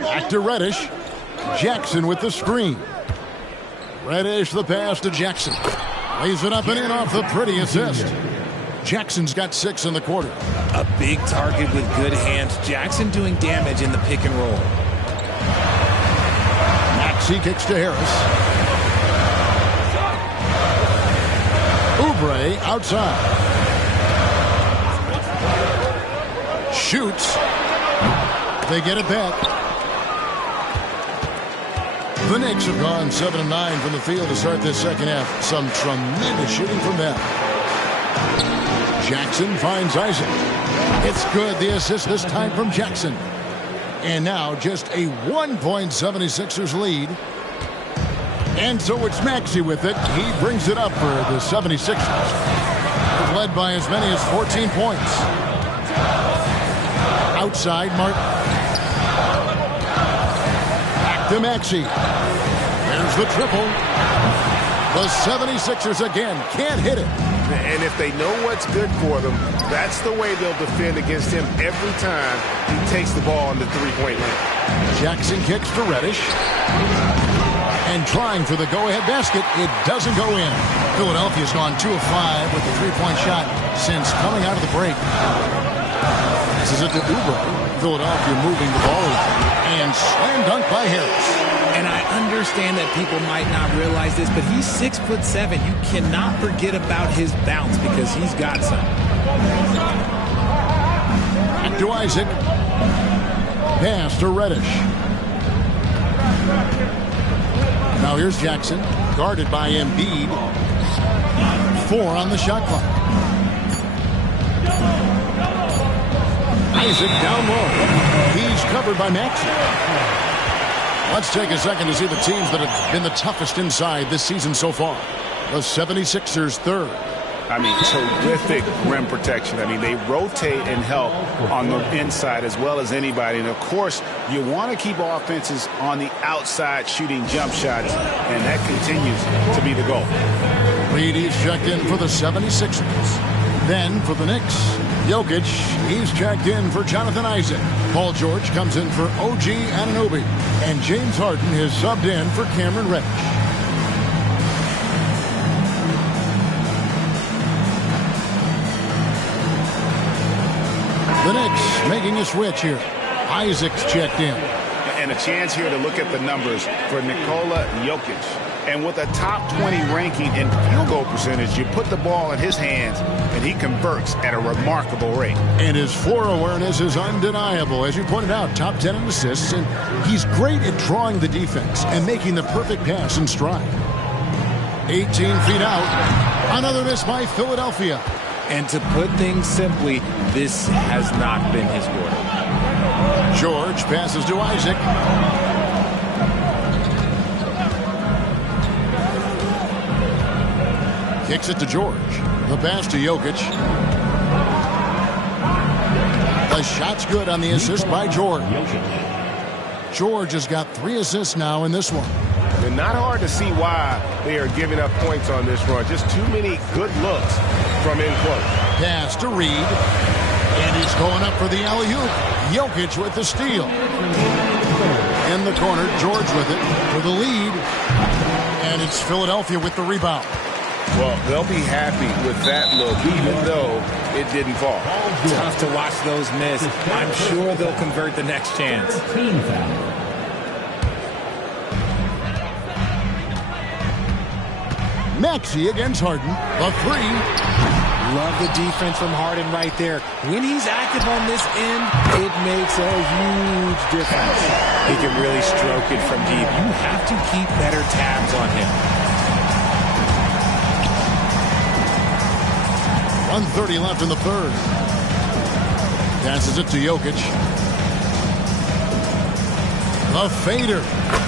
Back to Reddish. Jackson with the screen. Reddish the pass to Jackson. Lays it up and in off the pretty assist. Jackson's got 6 in the quarter. A big target with good hands. Jackson doing damage in the pick and roll. Maxey kicks to Harris. Oubre outside. Shoots. They get it back. The Knicks have gone 7 of 9 from the field to start this second half. Some tremendous shooting from them. Jackson finds Isaac. It's good. The assist this time from Jackson. And now just a 1-point 76ers lead. And so it's Maxey with it. He brings it up for the 76ers. They've led by as many as 14 points. Outside, Martin. Back to Maxey. There's the triple. The 76ers again can't hit it. And if they know what's good for them, that's the way they'll defend against him every time he takes the ball in the three-point line. Jackson kicks to Reddish. And trying for the go-ahead basket, it doesn't go in. Philadelphia's gone 2 of 5 with the three-point shot since coming out of the break. This is it to Oubre. Philadelphia moving the ball around. And slam dunk by Harris. And I understand that people might not realize this, but he's 6'7". You cannot forget about his bounce because he's got some. Back to Isaac. Pass to Reddish. Now here's Jackson, guarded by Embiid. 4 on the shot clock. Isaac down low. He's covered by Maxey. Let's take a second to see the teams that have been the toughest inside this season so far. The 76ers third. I mean, terrific rim protection. I mean, they rotate and help on the inside as well as anybody. And, of course, you want to keep offenses on the outside shooting jump shots, and that continues to be the goal. Reed, checked in for the 76ers. Then for the Knicks, Jokic, he's checked in for Jonathan Isaac. Paul George comes in for OG Anunoby. And James Harden has subbed in for Cameron Reddish. The Knicks making a switch here. Isaac's checked in. And a chance here to look at the numbers for Nikola Jokic. And with a top 20 ranking in field goal percentage, you put the ball in his hands, and he converts at a remarkable rate. And his floor awareness is undeniable. As you pointed out, top 10 in assists, and he's great at drawing the defense and making the perfect pass in stride. 18 feet out. Another miss by Philadelphia. And to put things simply, this has not been his quarter. George passes to Isaac. Kicks it to George. The pass to Jokic. The shot's good on the assist by George. George has got 3 assists now in this one. And not hard to see why they are giving up points on this run. Just too many good looks from in close. Pass to Reed. And he's going up for the alley-oop. Jokic with the steal. In the corner, George with it for the lead. And it's Philadelphia with the rebound. Well, they'll be happy with that look, even though it didn't fall. Tough to watch those miss. I'm sure they'll convert the next chance. Maxey against Harden. The 3. Love the defense from Harden right there. When he's active on this end, it makes a huge difference. He can really stroke it from deep. You have to keep better tabs on him. 1:30 left in the third. Passes it to Jokic. The fader.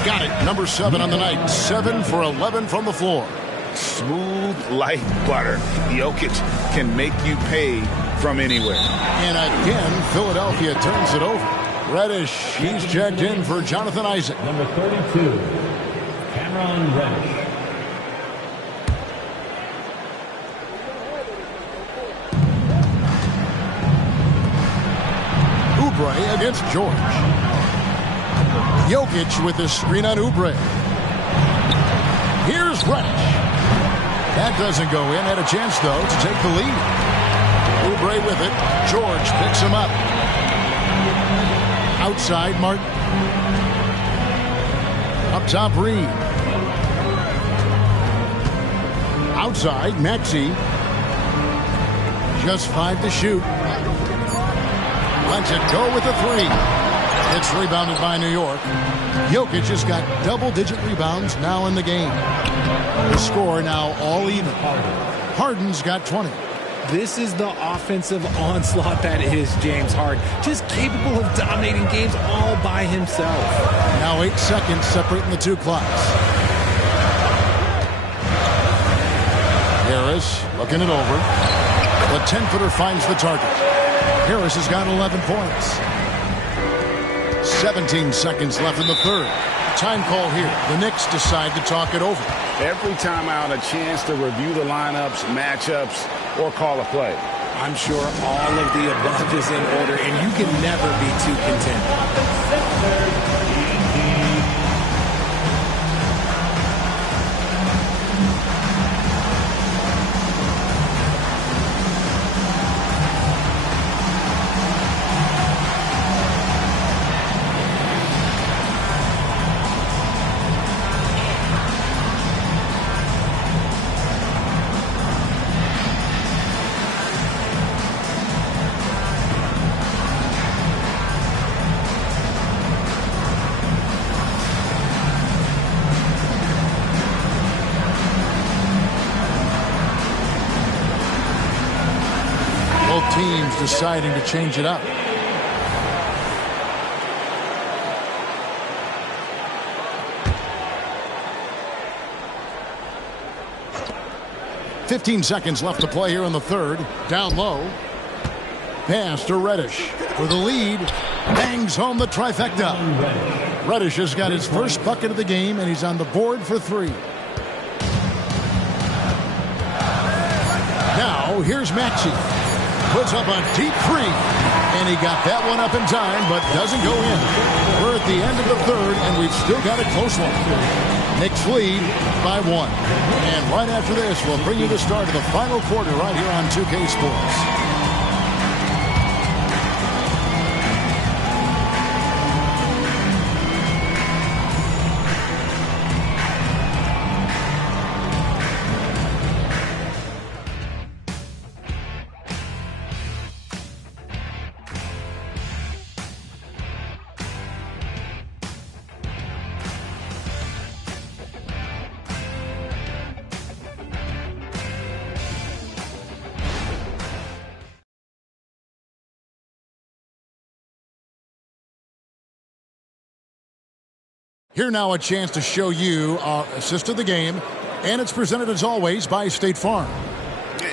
Got it. Number 7 on the night. 7 for 11 from the floor. Smooth like butter. Jokic can make you pay from anywhere. And again, Philadelphia turns it over. Reddish, he's checked in for Jonathan Isaac. Number 32, Cameron Reddish. Oubre against George. Jokic with the screen on Oubre. Here's Reddish. That doesn't go in. Had a chance, though, to take the lead. Oubre with it. George picks him up. Outside, Martin. Up top, Reed. Outside, Maxey. Just 5 to shoot. Lets it go with the 3. It's rebounded by New York. Jokic has got double-digit rebounds now in the game. The score now all even. Harden's got 20. This is the offensive onslaught that is James Harden. Just capable of dominating games all by himself. Now 8 seconds separating the two clocks. Harris looking it over. The 10-footer finds the target. Harris has got 11 points. 17 seconds left in the third. Time call here. The Knicks decide to talk it over. Every time out, a chance to review the lineups, matchups, or call a play. I'm sure all of the above is in order, and you can never be too content. Teams deciding to change it up. 15 seconds left to play here in the third. Down low. Pass to Reddish for the lead. Bangs home the trifecta. Reddish has got his first bucket of the game, and he's on the board for 3. Now, here's Maxey. Puts up a deep 3. And he got that one up in time, but doesn't go in. We're at the end of the third, and we've still got a close one. Knicks lead by 1. And right after this, we'll bring you the start of the final quarter right here on 2K Sports. Here now a chance to show you our assist of the game, and it's presented as always by State Farm.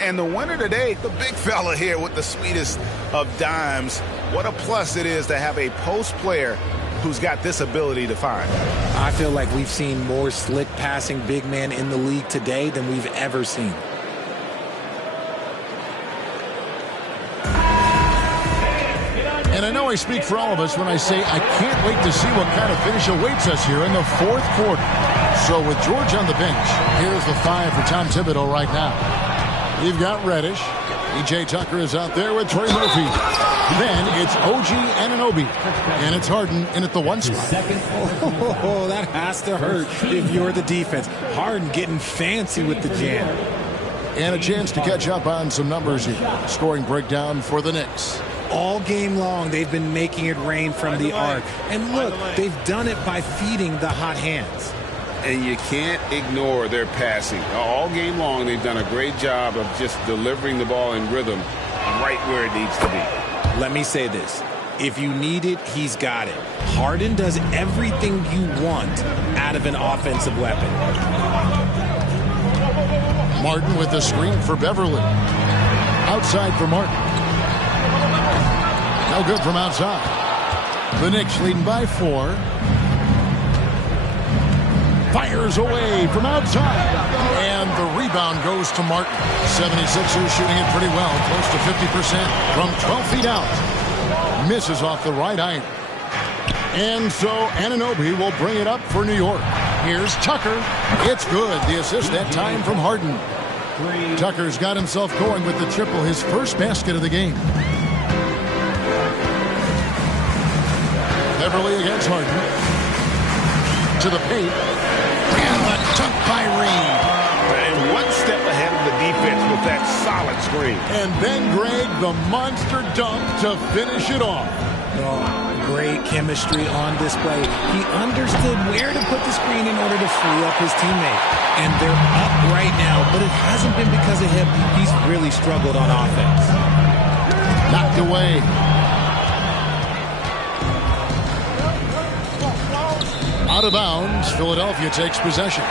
And the winner today, the big fella here with the sweetest of dimes. What a plus it is to have a post player who's got this ability to find. I feel like we've seen more slick passing big man in the league today than we've ever seen. And I know I speak for all of us when I say I can't wait to see what kind of finish awaits us here in the fourth quarter. So with George on the bench, here's the 5 for Tom Thibodeau right now. You've got Reddish. E.J. Tucker is out there with Trey Murphy. Then it's OG Anunoby. And it's Harden in at the 1 spot. Oh, that has to hurt if you're the defense. Harden getting fancy with the jam. And a chance to catch up on some numbers here. Scoring breakdown for the Knicks. All game long, they've been making it rain from the arc. And look, they've done it by feeding the hot hands. And you can't ignore their passing. All game long, they've done a great job of just delivering the ball in rhythm right where it needs to be. Let me say this. If you need it, he's got it. Harden does everything you want out of an offensive weapon. Martin with the screen for Beverly. Outside for Martin. No good from outside. The Knicks leading by 4. Fires away from outside. And the rebound goes to Martin. 76ers shooting it pretty well. Close to 50% from 12 feet out. Misses off the right iron. And so Anunoby will bring it up for New York. Here's Tucker. It's good. The assist that time from Harden. Tucker's got himself going with the triple, his first basket of the game. Beverly against Harden. To the paint. And the dunk by Reed. And one step ahead of the defense with that solid screen. And then Greg, the monster dunk to finish it off. Oh, great chemistry on display. He understood where to put the screen in order to free up his teammate. And they're up right now, but it hasn't been because of him. He's really struggled on offense. Knocked away. Out of bounds, Philadelphia takes possession.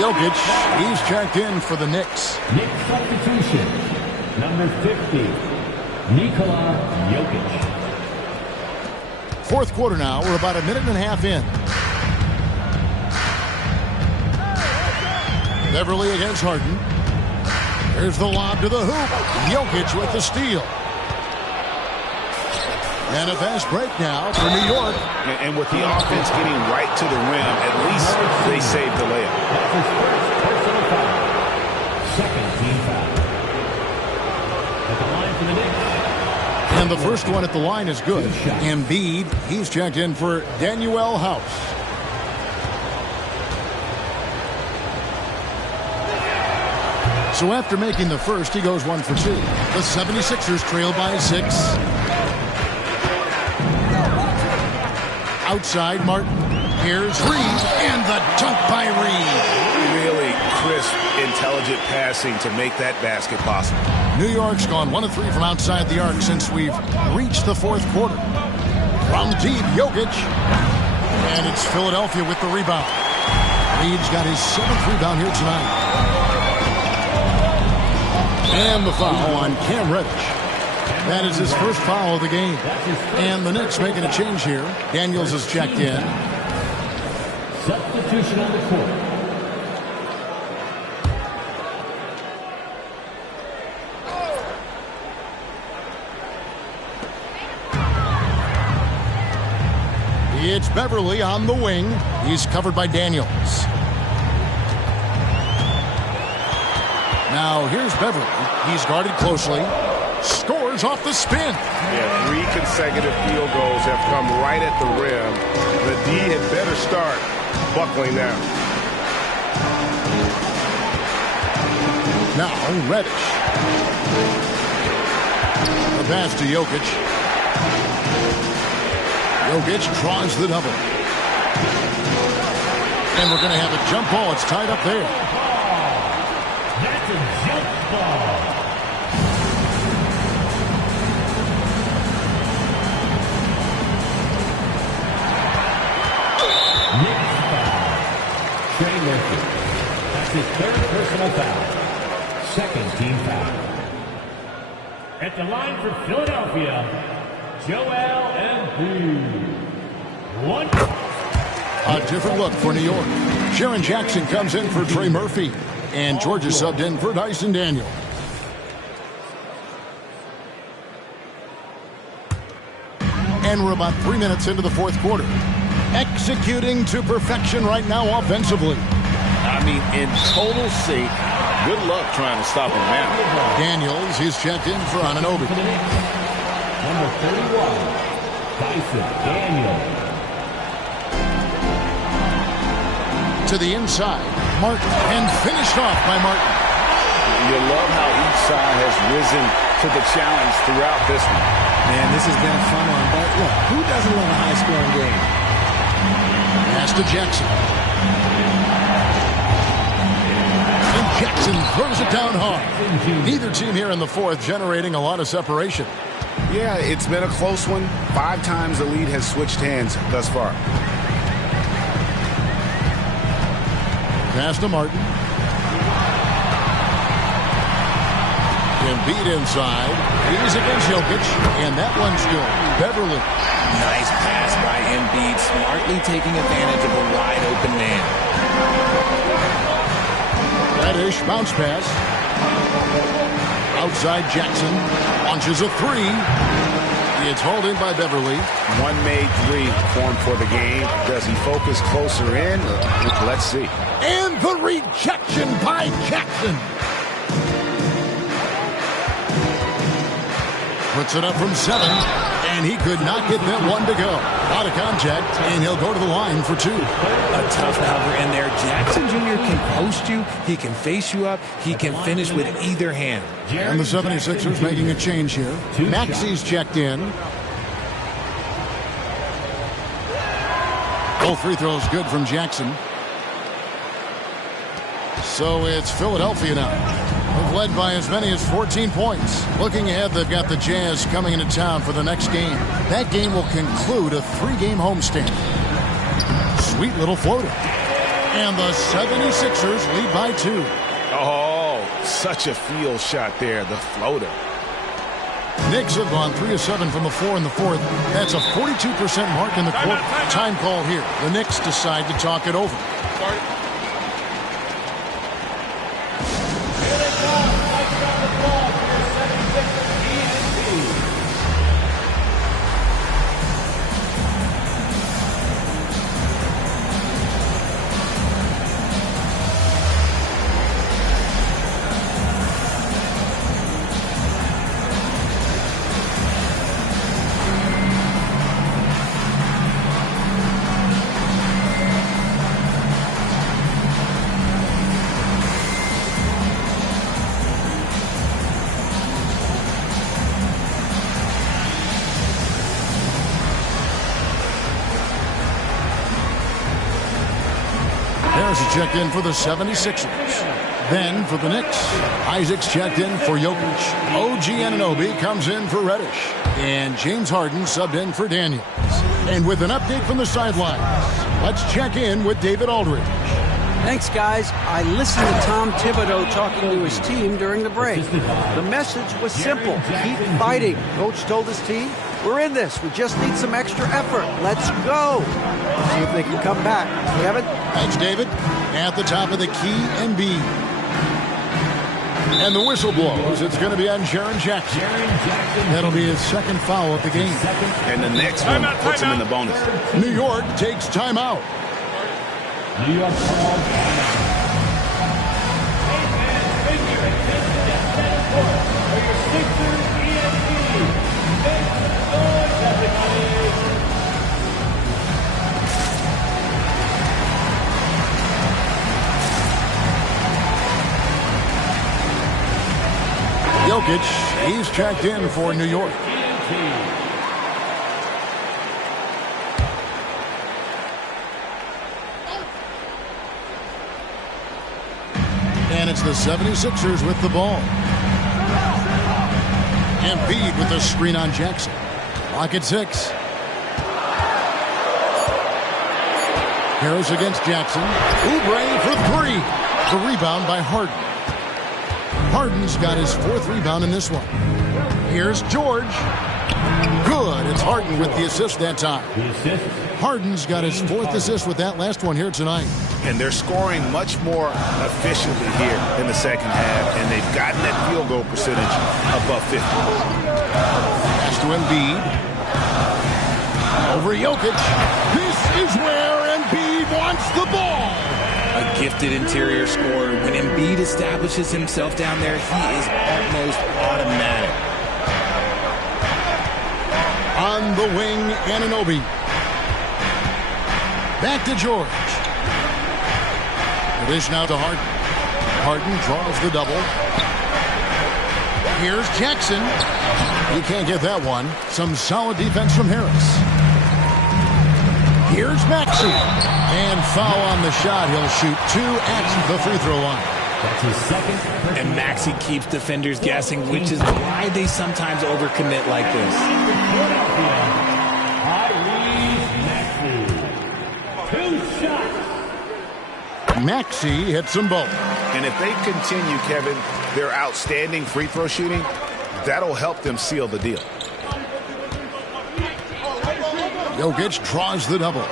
Jokic, he's checked in for the Knicks. Knicks substitution, number 50, Nikola Jokic. Fourth quarter now, we're about a minute and a half in. Beverly against Harden. Here's the lob to the hoop. Jokic with the steal. And a fast break now for New York. And with the offense getting right to the rim, at least they saved the layup. That's his first personal foul. Second team foul. At the line for the Knicks. And the first one at the line is good. Embiid, he's checked in for Danuel House. So after making the first, he goes 1 for 2. The 76ers trail by 6. Outside, Martin. Here's Reed, and the dunk by Reed. Really crisp, intelligent passing to make that basket possible. New York's gone 1 of 3 from outside the arc since we've reached the fourth quarter. From deep, Jokic. And it's Philadelphia with the rebound. Reed's got his 7th rebound here tonight. And the foul on Cam Reddish. That is his first foul of the game. And the Knicks making a change here. Daniels is checked in. Substitution on the court. It's Beverly on the wing. He's covered by Daniels. Now here's Beverly. He's guarded closely. Scores off the spin. Yeah, 3 consecutive field goals have come right at the rim. The D had better start buckling down. Now Reddish. The pass to Jokic. Jokic draws the double. And we're going to have a jump ball. It's tied up there. That's a jump ball. Knicks foul. Trey Murphy. That's his 3rd personal foul. 2nd team foul. At the line for Philadelphia, Joel Embiid. A different look for New York. Sharon Jackson comes in for Trey Murphy. And Georgia subbed in for Dyson Daniels. And we're about 3 minutes into the 4th quarter. Executing to perfection right now offensively. I mean, in total sync. Good luck trying to stop him now. Daniels, he's checked in for Anunoby. Number 31, Dyson Daniels. To the inside, Martin, and finished off by Martin. You love how each side has risen to the challenge throughout this one. Man, this has been a fun one, but look, who doesn't love a high-scoring game? Pass to Jackson. And Jackson throws it down hard. Neither team here in the 4th generating a lot of separation. Yeah, it's been a close one. 5 times the lead has switched hands thus far. Pass to Martin. Embiid inside. He's against Jokic, and that one's good. Beverly. Nice pass by Embiid, smartly taking advantage of a wide-open man. Reddish bounce pass. Outside Jackson. Launches a 3. It's hauled in by Beverly. One made 3 formed for the game. Does he focus closer in? Let's see. And the rejection by Jackson. Puts it up from 7, and he could not get that one to go. Out of contact, and he'll go to the line for 2. A tough cover in there. Jackson Jr. can post you. He can face you up. He can finish with either hand. And the 76ers making a change here. Maxi's checked in. Both free throws good from Jackson. So it's Philadelphia now. They've led by as many as 14 points. Looking ahead, they've got the Jazz coming into town for the next game. That game will conclude a 3-game homestand. Sweet little floater. And the 76ers lead by 2. Oh, such a field shot there, the floater. Knicks have gone 3 of 7 from the floor in the 4th. That's a 42% mark in the quarter. Time call here. The Knicks decide to talk it over. Checked in for the 76ers. Then for the Knicks, Isaac's checked in for Jokic. OG Anunoby comes in for Reddish. And James Harden subbed in for Daniels. And with an update from the sidelines, let's check in with David Aldridge. Thanks, guys. I listened to Tom Thibodeau talking to his team during the break. The message was simple. Keep fighting. Coach told his team, we're in this. We just need some extra effort. Let's go. See if they can come back. Kevin? Thanks, David. At the top of the key, Embiid. And the whistle blows. It's going to be on Jaren Jackson. That'll be his second foul of the game. And the next one puts him in the bonus. New York takes timeout. New York calls Jokic, he's checked in for New York. And it's the 76ers with the ball. Embiid with the screen on Jackson. Clock at 6. Harris against Jackson. Oubre for 3. The rebound by Harden. Harden's got his 4th rebound in this one. Here's George. Good. It's Harden with the assist that time. Harden's got his 4th assist with that last one here tonight. And they're scoring much more efficiently here in the second half, and they've gotten that field goal percentage above 50. Pass to Embiid. Over Jokic. This is where Embiid wants the ball. A gifted interior scorer. When Embiid establishes himself down there, he is almost automatic. On the wing, Anunoby. Back to George. The dish now to Harden. Harden draws the double. Here's Jackson. He can't get that one. Some solid defense from Harris. Here's Maxey. And foul on the shot. He'll shoot 2 at the free throw line. That's his second. And Maxey keeps defenders guessing, which is why they sometimes overcommit like this. Maxey hits them both. And if they continue, Kevin, their outstanding free throw shooting, that'll help them seal the deal. Jokic draws the double.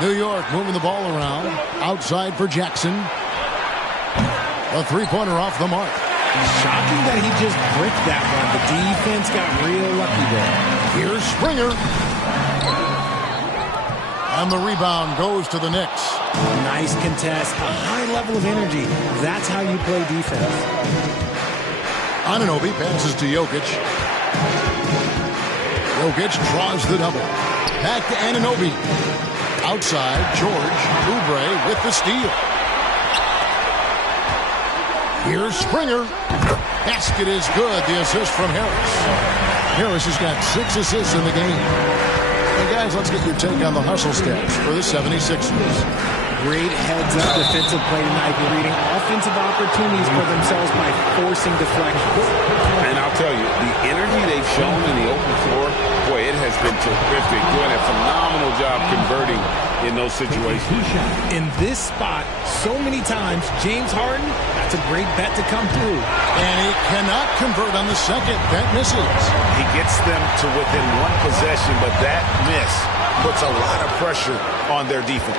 New York moving the ball around. Outside for Jackson. A three-pointer off the mark. Shocking that he just bricked that one. The defense got real lucky there. Here's Springer. And the rebound goes to the Knicks. Nice contest. A high level of energy. That's how you play defense. Anunoby passes to Jokic. Jokic draws the double. Back to Anunoby. Outside, George. Oubre with the steal. Here's Springer. Basket is good. The assist from Harris. Harris has got 6 assists in the game. Hey guys, let's get your take on the hustle stats for the 76ers. Great heads-up defensive play tonight, reading offensive opportunities for themselves by forcing deflections. And I'll tell you, the energy they've shown in the open floor, boy, it has been terrific. Doing a phenomenal job converting in those situations. In this spot, so many times, James Harden, that's a great bet to come through. And he cannot convert on the second. That misses. He gets them to within 1 possession, but that miss puts a lot of pressure on their defense.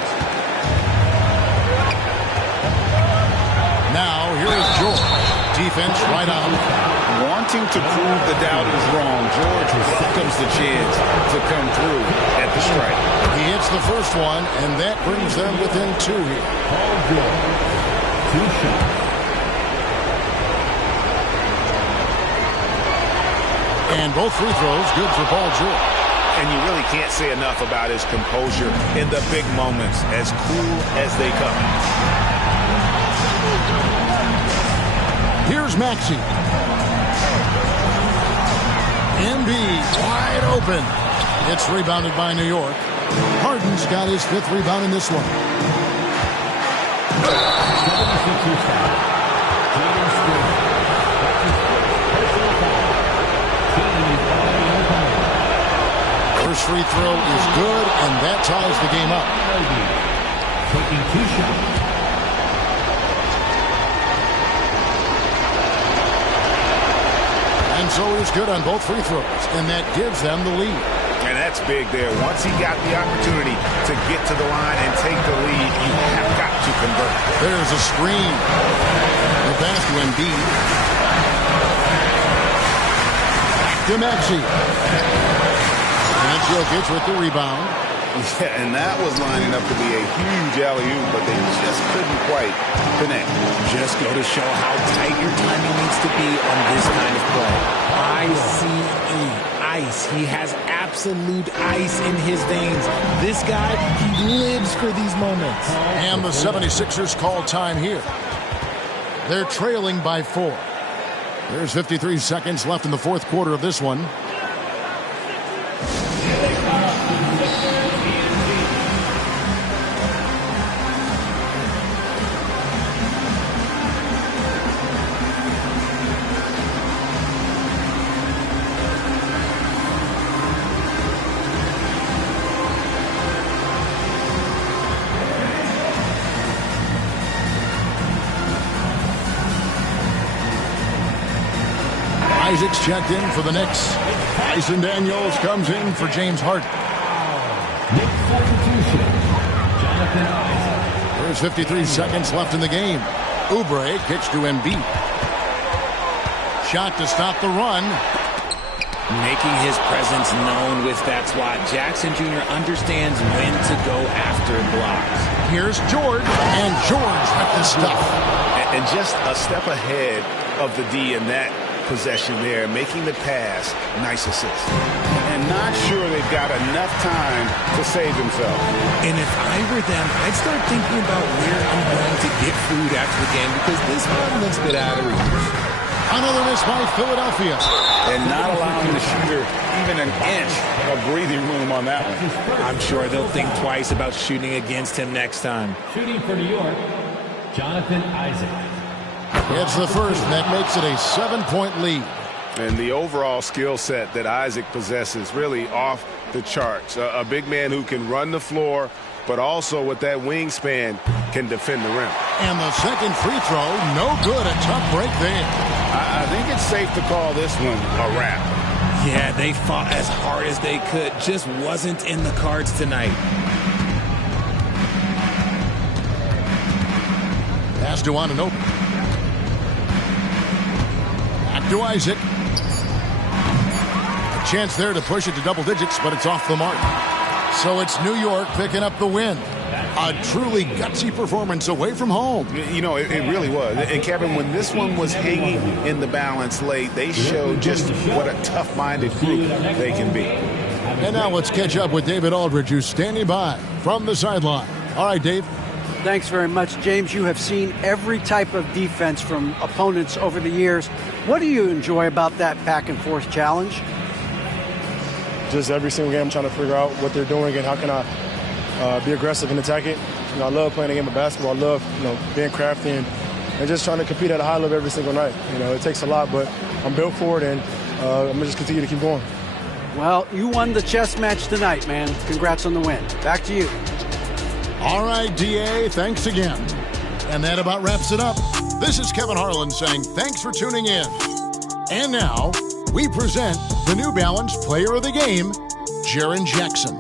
Now, here is George. Defense right on him. Wanting to prove the doubters wrong, George welcomes the chance to come through at the strike. He hits the first one, and that brings them within 2 here. Paul George. 2 shots. And both free throws good for Paul George. And you really can't say enough about his composure in the big moments, as cool as they come. Here's Maxey. Embiid wide open. It's rebounded by New York. Harden's got his 5th rebound in this one. First free throw is good, and that ties the game up. taking 2 shots. And so he's good on both free throws, and that gives them the lead. And that's big there. Once he got the opportunity to get to the line and take the lead, you have got to convert. There's a screen. The pass to Embiid. Back to Maxey. And Jokic with the rebound. Yeah, and that was lining up to be a huge alley-oop, but they just couldn't quite connect. Just go to show how tight your timing needs to be on this kind of play. I-C-E, ice. He has absolute ice in his veins. This guy, he lives for these moments. And the 76ers call time here. They're trailing by 4. There's 53 seconds left in the fourth quarter of this one. Isaac's checked in for the Knicks. Tyson Daniels comes in for James Harden. Knicks substitution. Jonathan Isaac. There's 53 seconds left in the game. Oubre kicks to Embiid. Shot to stop the run. Making his presence known with that swat. Jackson Jr. understands when to go after blocks. Here's George, and George with the stuff. And just a step ahead of the D in that possession there, making the pass. Nice assist. And not sure they've got enough time to save themselves. And if I were them, I'd start thinking about where I'm going to get food after the game, because this one looks a bit out of reach. Another miss by Philadelphia. And not allowing the shooter even an inch of breathing room on that one. I'm sure they'll think twice about shooting against him next time. Shooting for New York, Jonathan Isaac. It's the first, and that makes it a 7-point lead. And the overall skill set that Isaac possesses really off the charts. A big man who can run the floor, but also with that wingspan can defend the rim. And the second free throw, no good. A tough break there. I think it's safe to call this one a wrap. Yeah, they fought as hard as they could. Just wasn't in the cards tonight. Pass to Anunoby. Back to Isaac. A chance there to push it to double digits, but it's off the mark. So it's New York picking up the win. A truly gutsy performance away from home. You know, it really was. And Kevin, when this one was hanging in the balance late, they showed just what a tough-minded group they can be. And now let's catch up with David Aldridge, who's standing by from the sideline. All right, Dave. Thanks very much, James. You have seen every type of defense from opponents over the years. What do you enjoy about that back-and-forth challenge? Just every single game I'm trying to figure out what they're doing and how can I be aggressive and attack it. You know, I love playing the game of basketball. I love, being crafty and just trying to compete at a high level every single night. You know, it takes a lot, but I'm built for it, and I'm going to just continue to keep going. Well, you won the chess match tonight, man. Congrats on the win. Back to you. All right, DA, thanks again. And that about wraps it up. This is Kevin Harlan saying thanks for tuning in. And now, we present the New Balance Player of the Game, Jaren Jackson.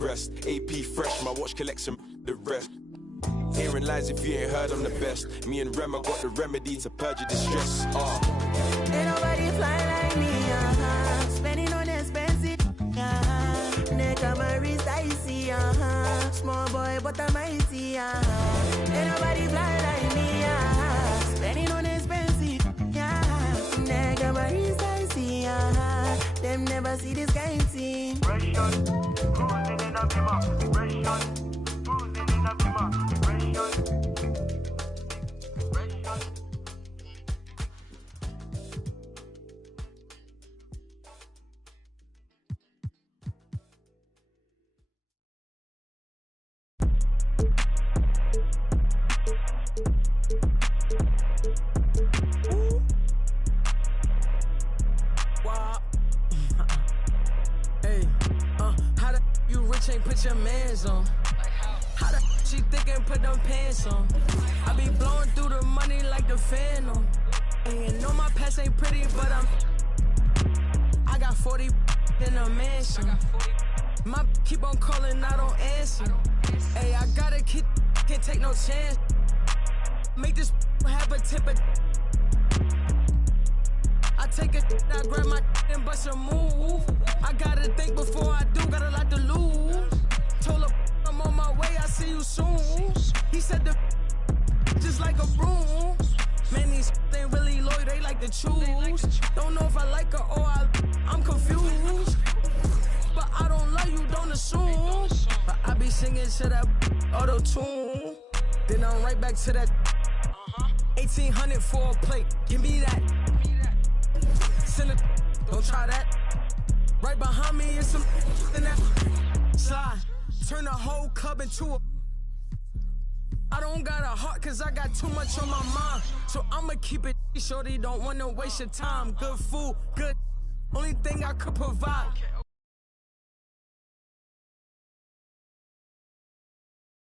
breast. AP fresh, my watch collection, the rest. Hearing lies if you ain't heard I'm the best. Me and Rema got the remedy to purge your distress. Ain't nobody fly like me, spending on expensive, nigga, my wrist icy, small boy but I'm mighty, ain't nobody fly like me, spending on expensive, nigga, my wrist icy, them never see this kind of thing. Fresh on, cruising in a bimmer, fresh on, cruising in a bimmer, fresh on. Ain't put your mans on. How the she thinkin' put them pants on? I be blowing through the money like the Phantom. And know my past ain't pretty, but I got 40 in a mansion. My keep on calling, I don't answer. Hey, I gotta keep, can't take no chance. Make this have a tip of. I take a, I grab my and bust a move. I gotta think before I do, got a lot to lose. Told her I'm on my way, I see you soon. He said the just like a broom. Man, these ain't really loyal, they like to choose. Don't know if I like her or I'm confused. But I don't love you, don't assume. But I be singing to that auto-tune. Then I'm right back to that 1800 for a plate, give me that. Don't try that. Right behind me is some in that slide. Turn the whole club into a. I don't got a heart cause I got too much on my mind. So I'ma keep it shorty, don't wanna waste your time. Good food, good. Only thing I could provide.